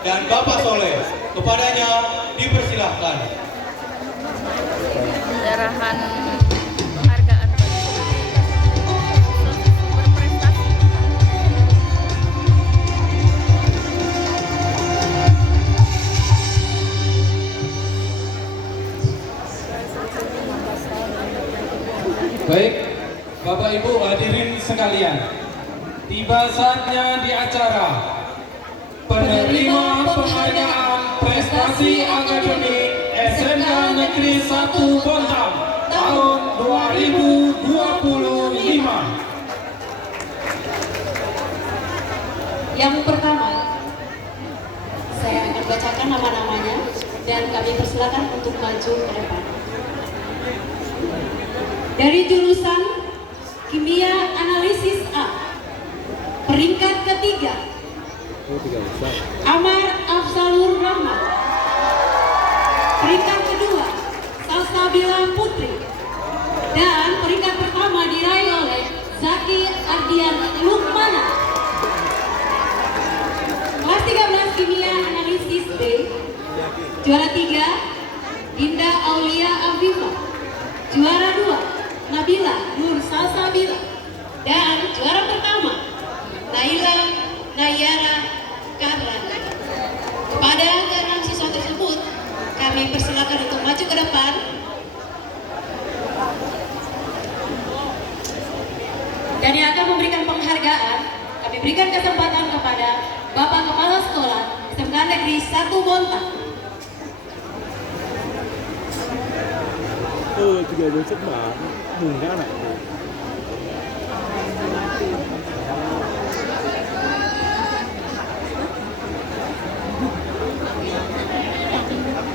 dan Bapak Soleh. Kepadanya dipersilahkan. Penyerahan penghargaan bagi berprestasi. Baik, Bapak Ibu hadirin sekalian, tiba saatnya di acara penerima penghargaan prestasi akademik SMK Negeri 1 Bontang tahun 2025. Yang pertama, saya akan bacakan nama-namanya dan kami persilakan untuk maju ke depan. Dari jurusan Kimia Analisis A, peringkat ketiga, Amar Afzalur Rahman. Peringkat kedua, Salsabila Putri. Dan peringkat pertama diraih oleh Zaki Ardian Lukmana. Kelas 13 Kimia Analisis B, juara 3 Dinda Aulia Afifa, juara 2 Nabila Nur Salsabila, dan juara pertama Naila Nayara Karlan. Kepada keenam siswa tersebut kami persilakan untuk maju ke depan. Dan yang akan memberikan penghargaan, kami berikan kesempatan kepada Bapak Kepala Sekolah SMK Negeri 1 Bontang. Juga besok mah enggak anak.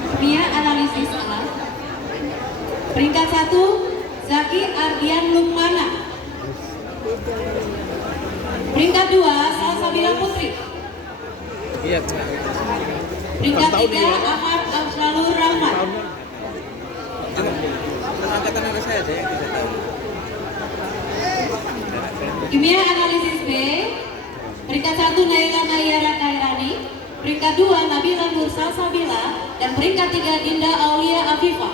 Kimia Analisis A, peringkat 1 Zaki Ardian Lukmana. Peringkat 2 Salsabila Putri. Peringkat 3 Ahmad Afzalur Rahman. Kimia Analisis B, peringkat 1 Naila Nayara Kairani, peringkat 2 Nabila Nur Salsabila, dan peringkat 3 Dinda Aulia Afifa.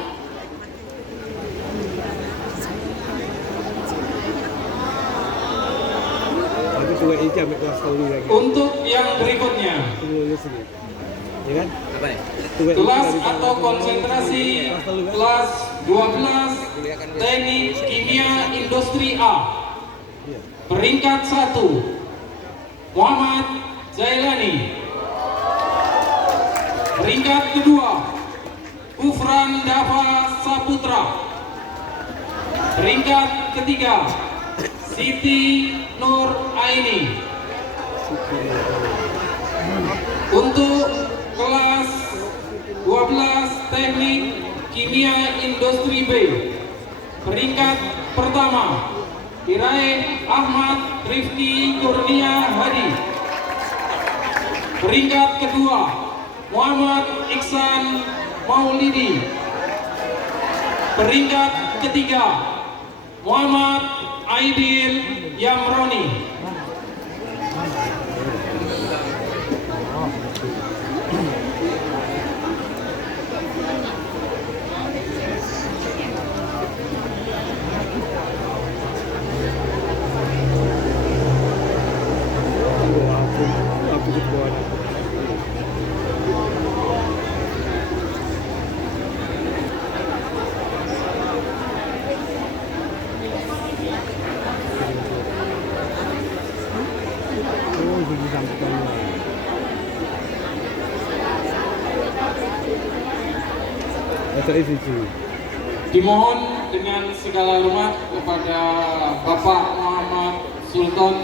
Untuk yang berikutnya, kelas atau konsentrasi kelas 12 Teknik Kimia Industri A. Peringkat 1 Muhammad Zailani. Peringkat kedua Kufran Dava Saputra. Peringkat ketiga Siti Nur Aini. Untuk kelas 12 Teknik Kimia Industri B, peringkat pertama diraih Ahmad Rifki Kurnia Hadi. Peringkat kedua Muhammad Iksan Maulidi. Peringkat ketiga Muhammad Aidil Yamroni. Dimohon dengan segala hormat kepada Bapak Muhammad Sultan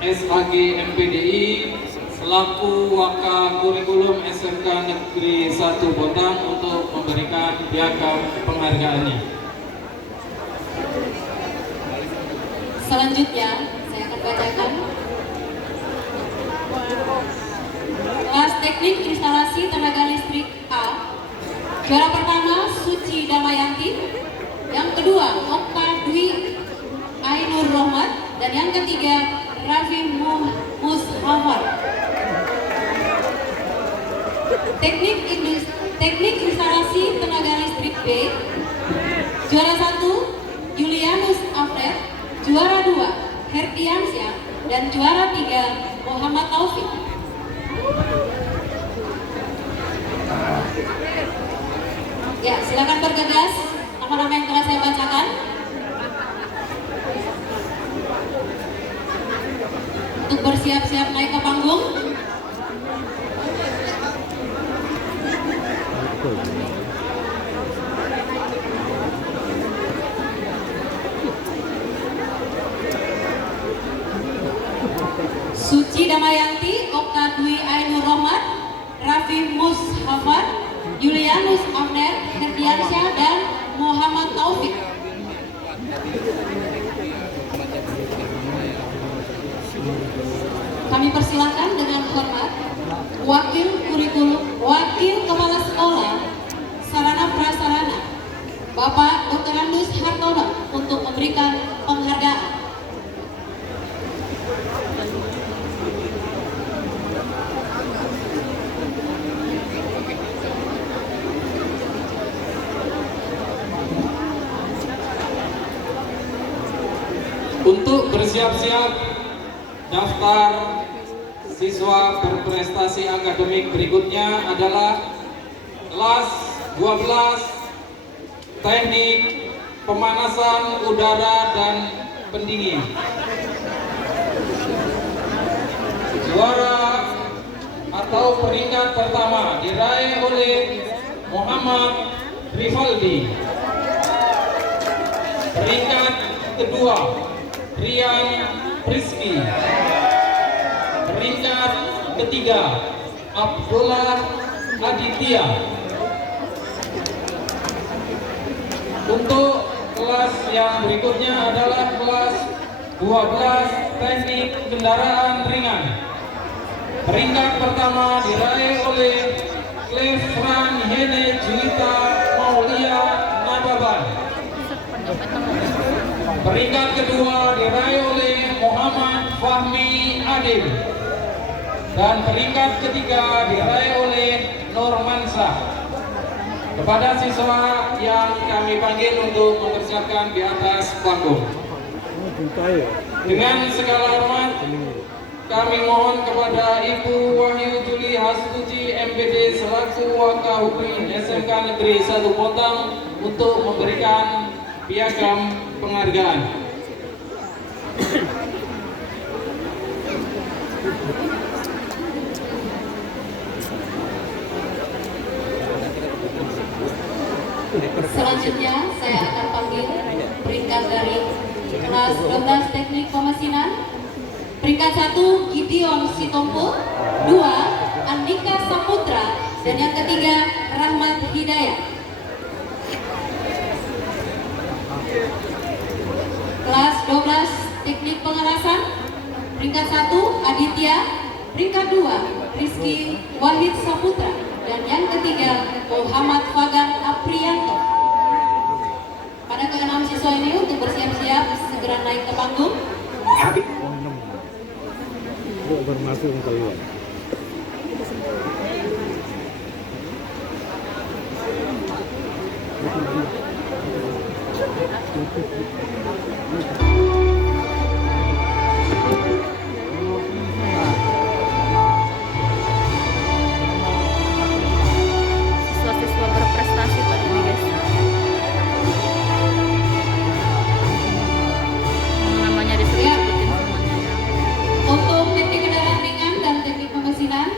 SAG MPDI selaku Waka Kurikulum SMK Negeri 1 Bontang untuk memberikan piagam penghargaannya. Selanjutnya saya akan bacakan kelas teknik instalasi tenaga listrik A. Juara pertama Suci Damayanti, yang kedua Okta Dwi Ainur Rohmat, dan yang ketiga Raffi Mushafar. Teknik Instalasi Tenaga Listrik B. Juara 1 Julianus Afred, juara 2 Herdiansyah, dan juara 3 Muhammad Taufik. Ya, silakan bergegas nama-nama yang telah saya bacakan. Untuk bersiap-siap naik ke panggung. Suci Damayanti, Okta Dwi Ainur Rahmat, Raffi Mushafar, Julianus Afner, Herdiansyah, dan Muhammad Taufik. Kami persilahkan dengan hormat Wakil Kepala Sekolah Sarana Prasarana Bapak Dr. Andus Hartono untuk memberikan penghargaan. Untuk bersiap-siap, daftar siswa berprestasi akademik berikutnya adalah kelas 12 Teknik Pemanasan Udara dan Pendingin. Juara atau peringkat pertama diraih oleh Muhammad Rivaldi. Peringkat kedua Rian Rizky. Peringkat ketiga Abdullah Aditya. Untuk kelas yang berikutnya adalah kelas 12 Teknik Kendaraan Ringan. Peringkat pertama diraih oleh Clefran Hene Juwita Maulia Nababan. Peringkat kedua diraih oleh Muhammad Fahmi Adil. Dan peringkat ketiga diraih oleh Nurmansyah. Kepada siswa yang kami panggil untuk mempersiapkan di atas panggung. Dengan segala hormat, kami mohon kepada Ibu Wahyu Juli Hastuji MPD selaku Wakahukmin SMK Negeri 1 Bontang untuk memberikan piagam penghargaan. Selanjutnya saya akan panggil peringkat dari kelas 12 Teknik Pemesinan. Peringkat 1 Gideon Sitompo, 2 Andika Saputra, dan yang ketiga Rahmat Hidayat. Kelas 12 Teknik Pengerasan, peringkat 1 Aditya, peringkat 2 Rizky Wahid Saputra, dan yang ketiga Muhammad Fagan Aprianto. Pada keenam siswa ini untuk bersiap-siap segera naik ke panggung. Bermasuk keluar. Siswa-siswa berprestasi tadi nih guys. Namanya disebutin semuanya ya. Untuk teknik kendaraan ringan dan teknik pemesinan,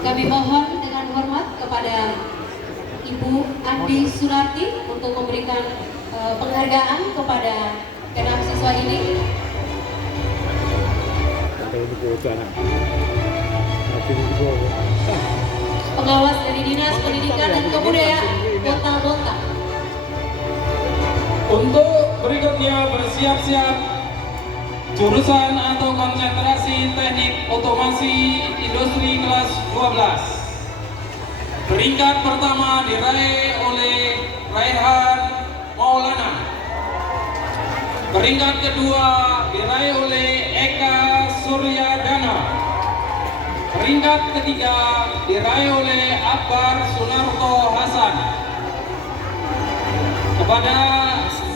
kami mohon dengan hormat kepada Ibu Andi Sunarti untuk memberikan penghargaan kepada keenam siswa ini. Pengawas dari Dinas Pendidikan dan Kebudayaan Kota Bontang. Untuk berikutnya bersiap-siap jurusan atau konsentrasi teknik otomasi industri kelas 12. Peringkat pertama diraih oleh Raihan Maulana. Peringkat kedua diraih oleh Eka Suryadana. Peringkat ketiga diraih oleh Akbar Sunarto Hasan. Kepada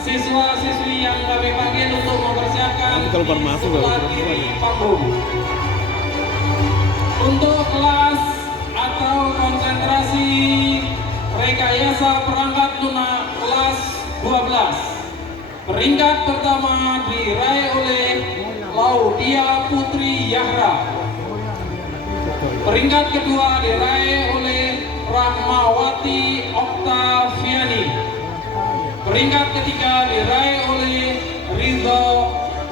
siswa-siswi yang kami panggil untuk mempersiapkan di sebelah kiri panggung. Untuk kelas atau konsentrasi rekayasa perangkat lunak kelas 12. Peringkat pertama diraih oleh Laudia Putri Yahra. Peringkat kedua diraih oleh Rahmawati Oktaviani. Peringkat ketiga diraih oleh Ridho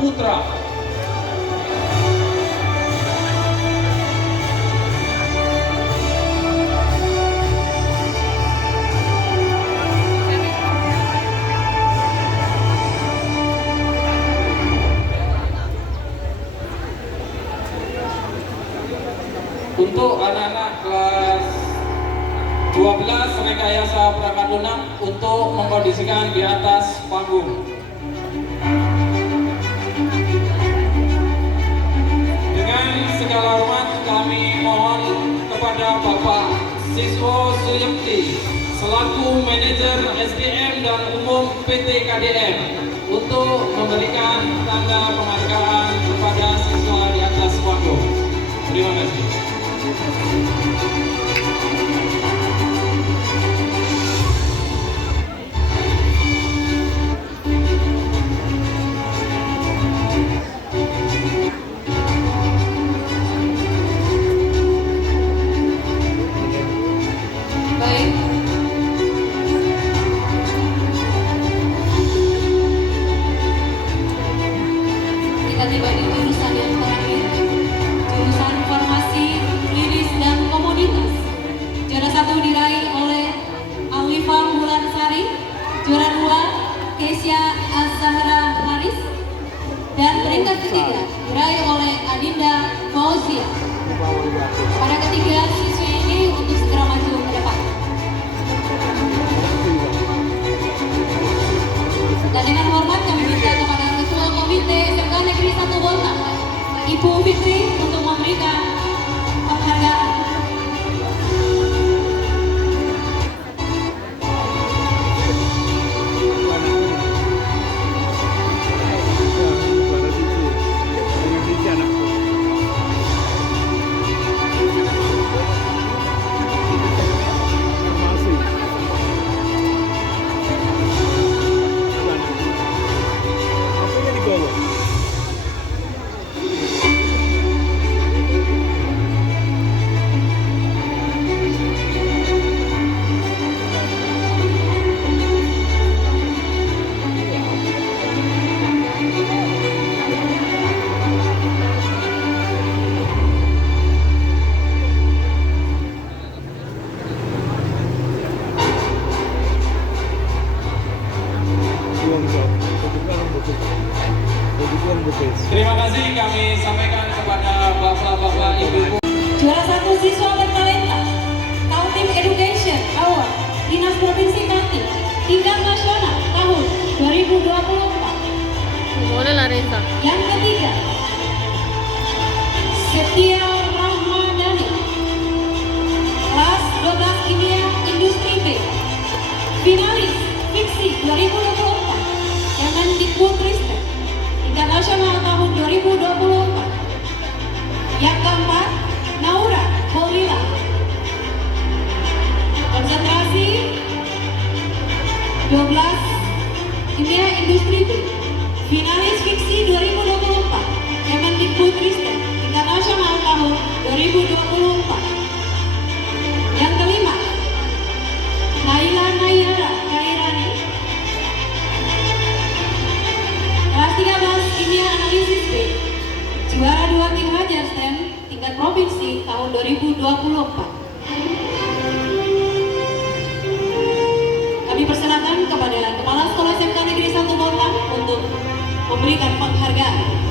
Putra. Untuk anak-anak kelas 12 rekayasa perangkat lunak untuk mengkondisikan di atas panggung. Dengan segala hormat kami mohon kepada Bapak Siswo Suyekti selaku manajer SDM dan umum PT KDM untuk memberikan tanda penghargaan kepada siswa di atas panggung. Terima kasih. Baik. Kita tiba di jurusan yang terakhir, jurusan farmasi, klinis dan komoditas. Juara 1 diraih oleh Alifah Wulansari, juara 2 Kesia Azhara Haris, dan peringkat ketiga diraih oleh Adinda Fauzia. Pada ketiga siswi ini untuk segera maju ke depan. Dan dengan hormat kami minta kepada Ketua Komite SMK Negeri 1 Bontang, Ibu Fitri, untuk memberikan penghargaan. Terima kasih kami sampaikan kepada bapak-bapak, ibu-ibu. Juara 1 siswa bertalenta, Kaltim Education Award, Dinas Provinsi Kaltim, tingkat nasional tahun 2024. Boleh lah Reza. Yang ketiga, Setia Rahmadani, kelas 12 Kimia Industri B, finalis Fiksi 2024, Kemendikbudristek, tingkat nasional tahun 2024. Yang keempat, Naura Holila, konsentrasi 12 Kimia Industri B, finalis Fiksi 2024, Kemendikbudristek, tingkat nasional tahun 2024. Yang kelima, Naila Nayara Kairani, kelas 13 Kimia Analisis B, juara 2 Tim Hajar STEM tingkat provinsi tahun 2024. Kami persilakan kepada Kepala Sekolah SMK Negeri 1 Bontang untuk memberikan penghargaan.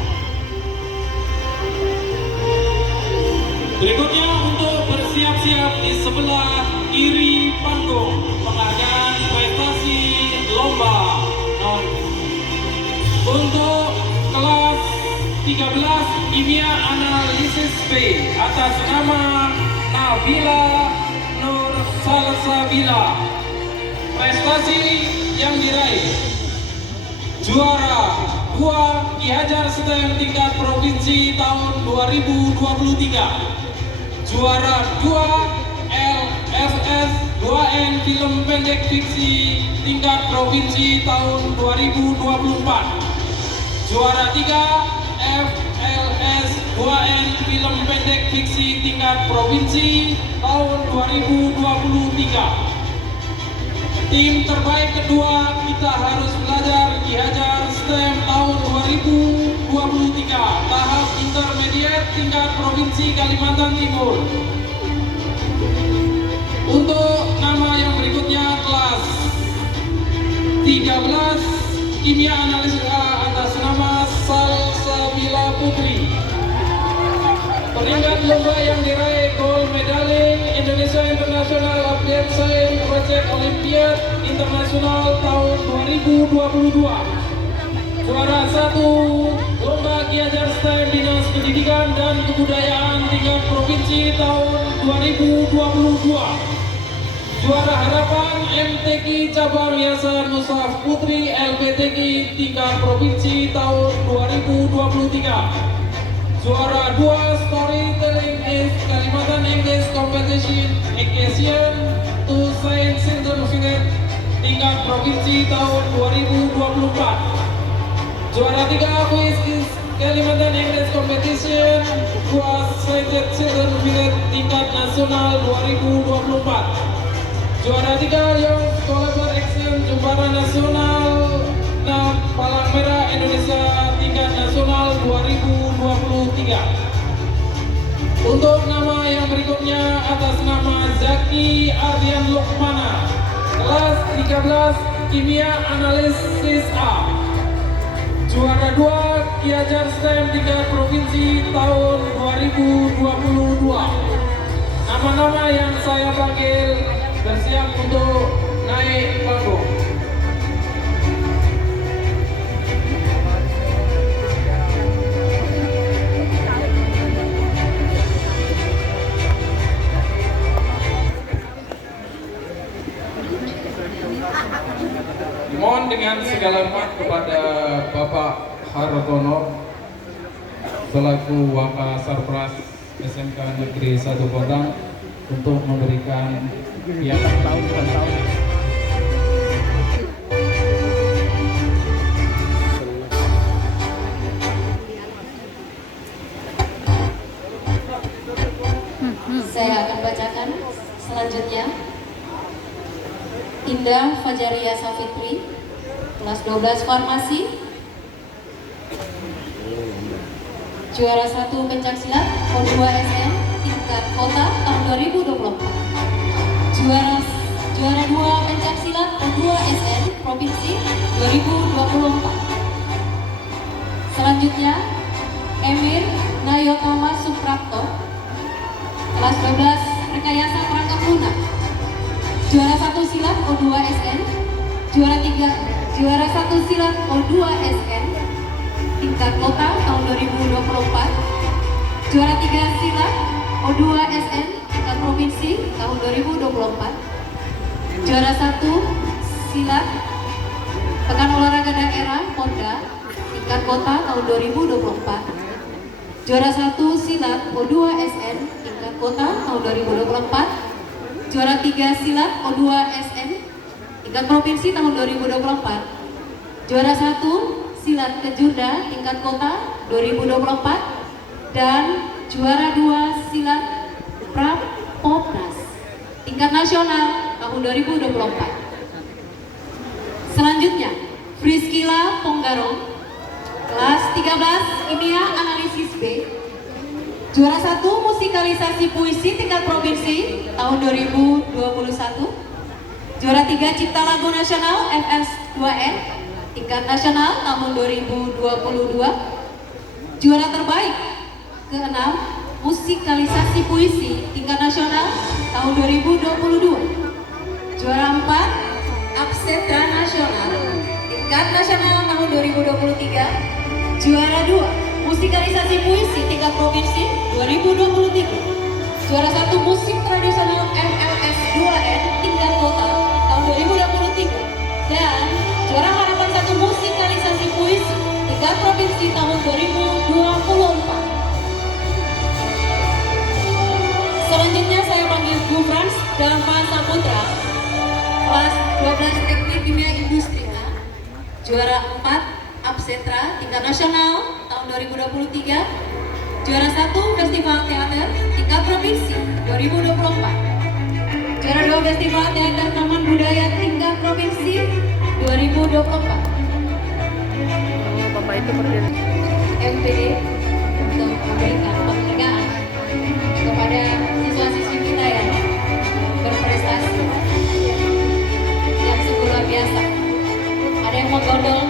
Berikutnya untuk bersiap-siap di sebelah kiri panggung, penghargaan prestasi lomba non. Untuk kelas 13 Kimia Analisis B, B atas nama Nabila Nur Salsabila. Prestasi yang diraih: juara 2 Ki Hajar STEM tingkat provinsi tahun 2023, juara 2 LFS 2N film pendek fiksi tingkat provinsi tahun 2024, juara 3 FLS 2N film pendek fiksi tingkat provinsi tahun 2023. Tim terbaik kedua kita harus belajar Ki Hajar STEM tahun 2023 tahap intermediate tingkat provinsi Kalimantan Timur. Untuk nama yang berikutnya kelas 13 Kimia Analis A atas nama Salsabila Putri. Peringkat lomba yang diraih gold medali Indonesia International Applied Science Project Olympiad Internasional tahun 2022. Juara 1 lomba Ki Hajar STEM Dinas Pendidikan dan Kebudayaan tingkat provinsi tahun 2022. Juara harapan MTQ cabang Yayasan Musaf Putri LPTQ tingkat provinsi tahun 2023. Juara 2 Storytelling is Kalimantan English Competition Occasion to Science Certificate tingkat provinsi tahun 2024. Juara 3 Quiz is Kalimantan English Competition Science Certificate tingkat nasional 2024. Juara 3 Young Scholar Action Jumbara Nasional Palang Merah Indonesia tingkat nasional 2023. Untuk nama yang berikutnya atas nama Zaki Ardian Lokmana, kelas 13 Kimia Analisis A. Juara 2 Ki Hajar STEM tingkat provinsi tahun 2022. Nama-nama yang saya panggil bersiap untuk naik panggung. Mohon dengan segala hormat kepada Bapak Hartono selaku Wakasarpras SMK Negeri 1 Pontang untuk memberikan piagam tahun. Saya akan bacakan selanjutnya. Indah Fajaria Safitri, kelas 12 Farmasi. Juara 1 pencaksilat O2 SN tingkat kota tahun 2024. Juara 2 pencaksilat O2 SN provinsi 2024. Selanjutnya Emir Nayotama Suprapto, kelas 12 Rekayasa Perangkap Lunak. Juara 1 silat O2 SN, juara 1 silat O2 SN tingkat kota tahun 2024. Juara 3 silat O2 SN tingkat provinsi tahun 2024. Juara 1 silat Pekan Olahraga Daerah Ponda tingkat kota tahun 2024. Juara 1 silat O2 SN tingkat kota tahun 2024. Juara 3 silat O2 SN tingkat provinsi tahun 2024. Juara 1 silat Kejurda tingkat kota 2024 dan juara 2 silat Prapopnas tingkat nasional tahun 2024. Selanjutnya Friskila Ponggarong, kelas 13 Kimia Analisis B. Juara 1 musikalisasi puisi tingkat provinsi tahun 2021. Juara 3 Cipta Lagu Nasional FS2N tingkat nasional tahun 2022. Juara terbaik ke-6 musikalisasi puisi tingkat nasional tahun 2022. Juara 4 Abseda Nasional tingkat nasional tahun 2023. Juara 2 musikalisasi puisi tingkat provinsi 2023. Juara 1 musik tradisional MLS 2N tingkat kota tahun 2023. Dan juara harapan 1 musikalisasi puisi tingkat provinsi tahun 2024. Selanjutnya saya panggil Bu Frans Dharma Saputra, kelas 12 Teknik Kimia Industri A, juara 4 Absetra tingkat nasional tahun 2023, juara 1 Festival Teater tingkat provinsi 2024, juara 2 Festival Teater Taman Budaya tingkat provinsi 2024. Bapak itu berdiri. MPD untuk memberikan penghargaan kepada siswa-siswi kita yang berprestasi yang sungguh luar biasa. Ada yang menggondol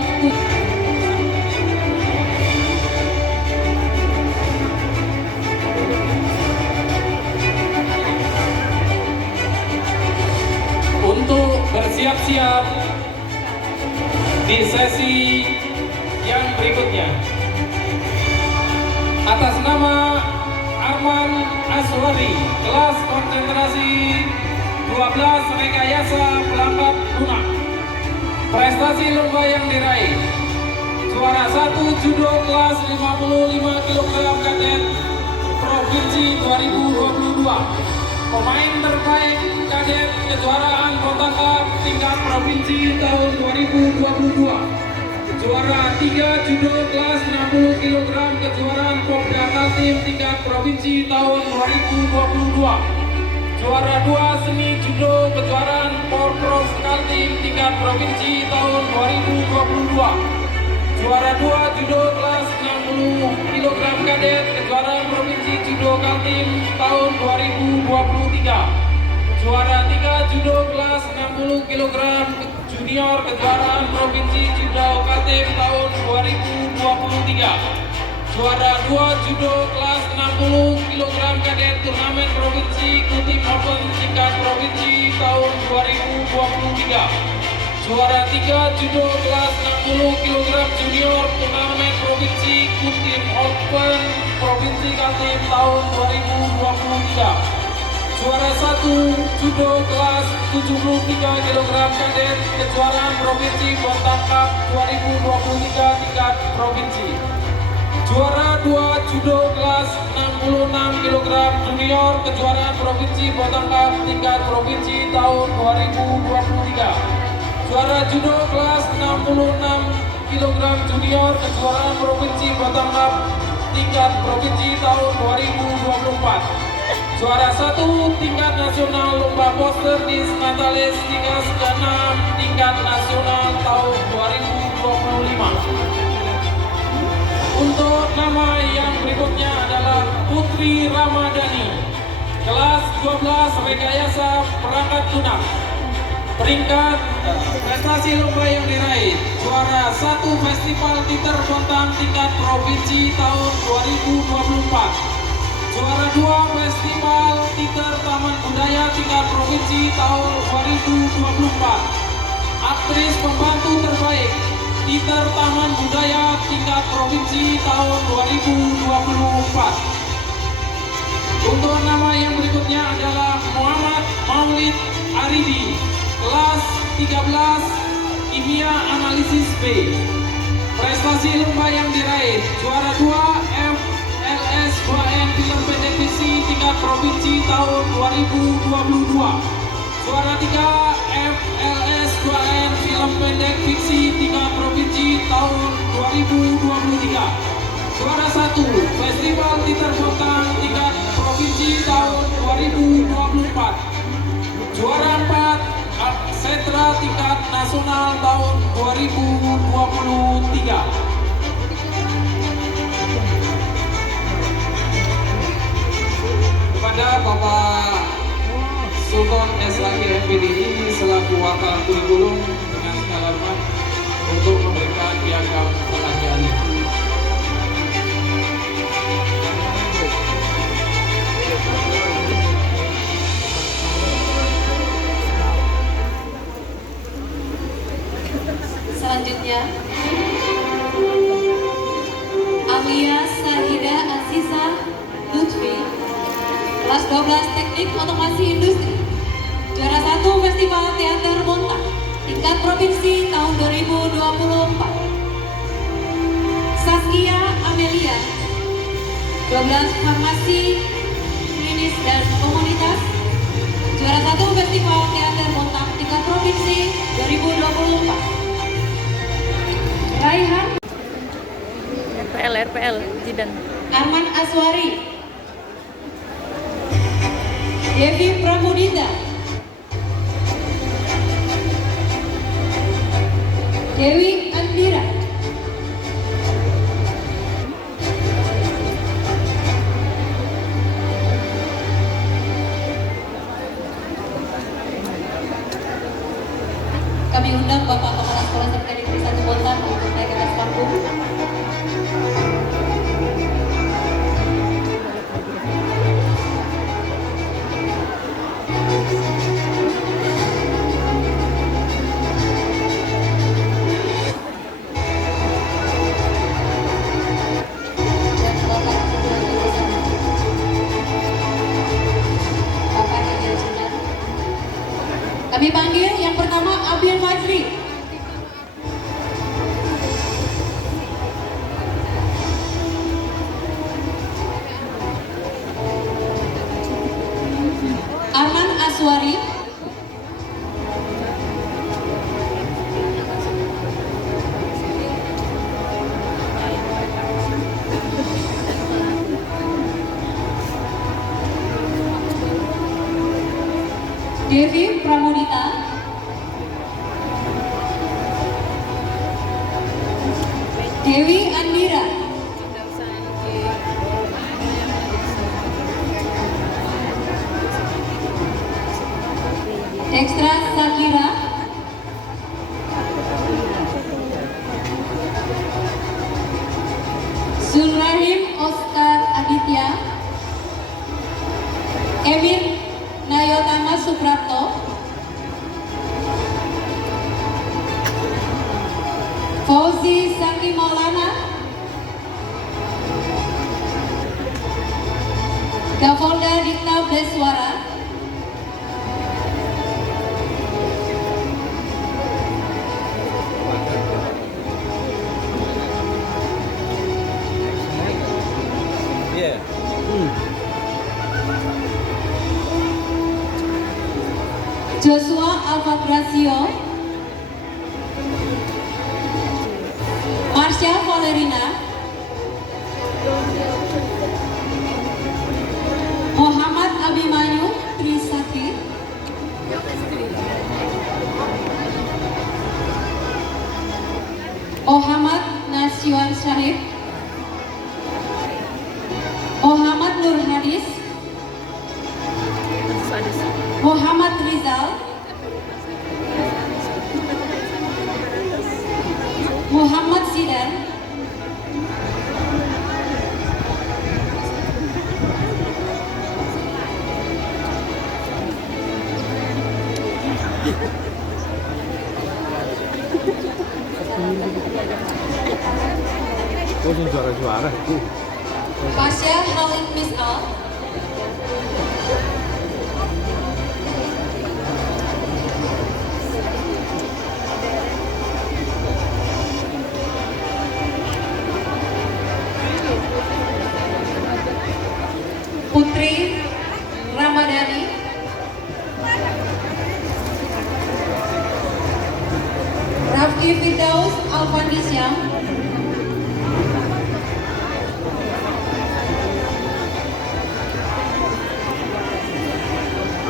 untuk bersiap-siap di sesi yang berikutnya. Atas nama Arman Aswari, kelas konsentrasi 12 rekayasa pelambab lunak. Prestasi lomba yang diraih: juara 1 judo kelas 55 kg kadet provinsi 2022. Pemain terbaik kadet kejuaraan Kota tingkat provinsi tahun 2022. Juara 3 judo kelas 60 kg kejuaraan Popda Kaltim tingkat provinsi tahun 2022. Juara 2 seni judo kejuaraan Porpros Kaltim tingkat provinsi tahun 2022. Juara 2 judo kelas 60 kg kadet kejuaraan provinsi judo Kaltim tahun 2023. Juara 3 judo kelas 60 kg junior kejuaraan provinsi judo Kaltim tahun 2023. Juara 2 judo kelas 60 kg kadet turnamen provinsi Kutim Open tingkat provinsi tahun 2023. Juara 3 judo kelas 60 kg junior turnamen provinsi Kutim Open provinsi Kaltim tahun 2023. Juara 1 judo kelas 73 kg kadet kejuaraan provinsi Bontang Cup 2023 tingkat provinsi. Juara 2 judo kelas 66 kg junior kejuaraan provinsi Bontang Cup tingkat provinsi tahun 2023. Juara judo kelas 66 kg junior kejuaraan provinsi Bontang Cup tingkat provinsi tahun 2024. Juara 1 tingkat nasional lomba poster di Natalis tingkat 6 tingkat nasional tahun 2025. Untuk nama yang berikutnya adalah Putri Ramadhani, kelas 12 rekayasa perangkat lunak. Peringkat prestasi lomba yang diraih: juara 1 Festival Titer Bontang tingkat provinsi tahun 2024. Juara 2 Festival Titer Taman Budaya tingkat provinsi tahun 2024. Aktris pembantu terbaik Titer Taman Budaya tingkat provinsi tahun 2024. Untuk nama yang berikutnya adalah Muhammad Maulid Aridi, kelas 13 Kimia Analisis B. Prestasi lomba yang diraih: juara 2 FLS 2N film pendek fiksi tingkat provinsi tahun 2022. Juara 3 FLS 2N film pendek fiksi tingkat provinsi tahun 2023. Juara 1 Festival Titer Bontang tingkat provinsi tahun 2024. Juara 4 Setra tingkat nasional tahun 2023. Kepada Bapak Sultan SHG MPDI selaku wakil kurikulum dengan segala hormat untuk memberikan piagam penghargaan. Selanjutnya, alias 12 Teknik Otomasi Industri. Juara 1 Festival Teater Bontang tingkat provinsi tahun 2024. Saskia Amelia, 12 Farmasi Klinis dan Komunitas. Juara 1 Festival Teater Bontang tingkat provinsi 2024. Raihan RPL Jidan. Arman Aswari, Devi Pramudita, Dewi Andira, kami undang Bapak Kepala Sekolah SMK Negeri 1 Bontang untuk naik ke atas panggung. Dan Bapak Ketua Jurusan Bapak Emil Jidan. Kami panggil yang pertama Abil Fajri. Arman Aswari, Devi Pramudita, Dewi Andira, Dextra Sakira, Zulrahim Oscar Aditya, Emir Nayotama Suprapto, Fauzi Saki Maulana, Kapolda Dikta Beswara, Joshua Alfa Gracio, Marsha Valerina, Muhammad Abimanyu Trisakti, Muhammad Nasyuan Syahib, Muhammad Nur Hadis, Muhammad Rizal, Muhammad Sidan, Juara-juara itu. Pasya Halim Misal, Putri Ramadhani, Rafki Firdaus Alfandisyam,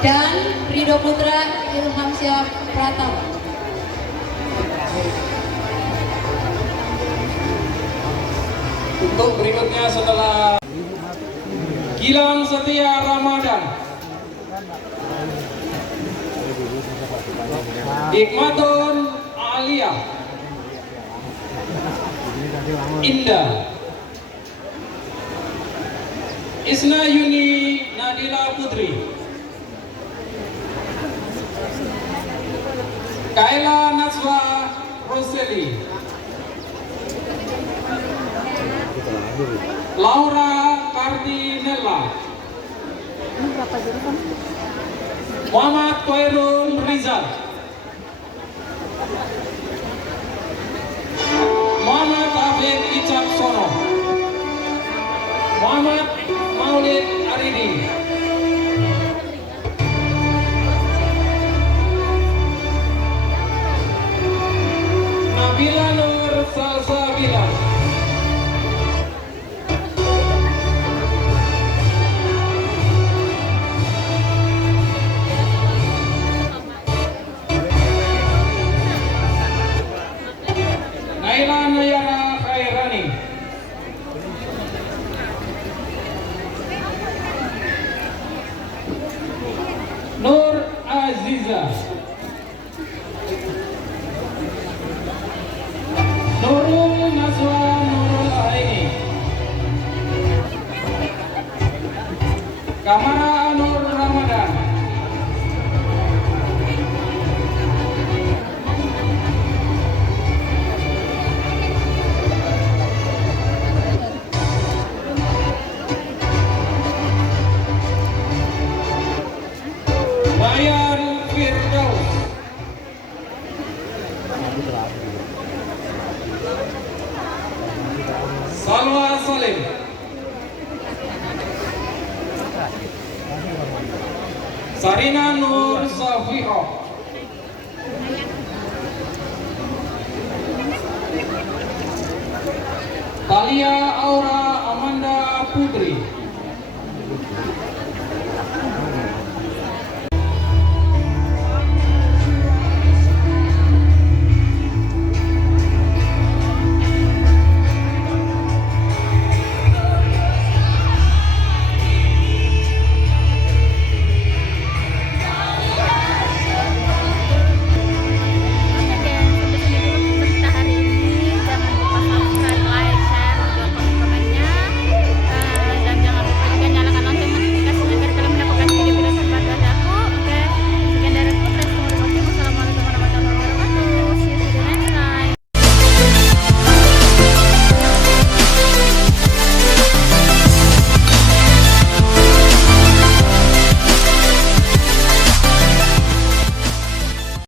dan Rido Putra Ilhamsyah Pratama. Untuk berikutnya setelah Gilang Setia Ramadan, Hikmatun Alia, Indah, Isna Yuni Nadila Putri, Kaila Naswa Roseli, Laura Cardinella, Ini berapa jurusan? Muhammad Khairul Rizal, Muhammad Abid Icaksono, Muhammad Maulid Aridi, Nabila Nur Salsabila, Naila Nayara Khairani, Nur Aziza, Nurul Naswa Nurul Aini, Kamara Nur Ramadan, Bayan Firdaus, Salwa Salim, Sarina Nur Safiro, Talia Aura Amanda Putri,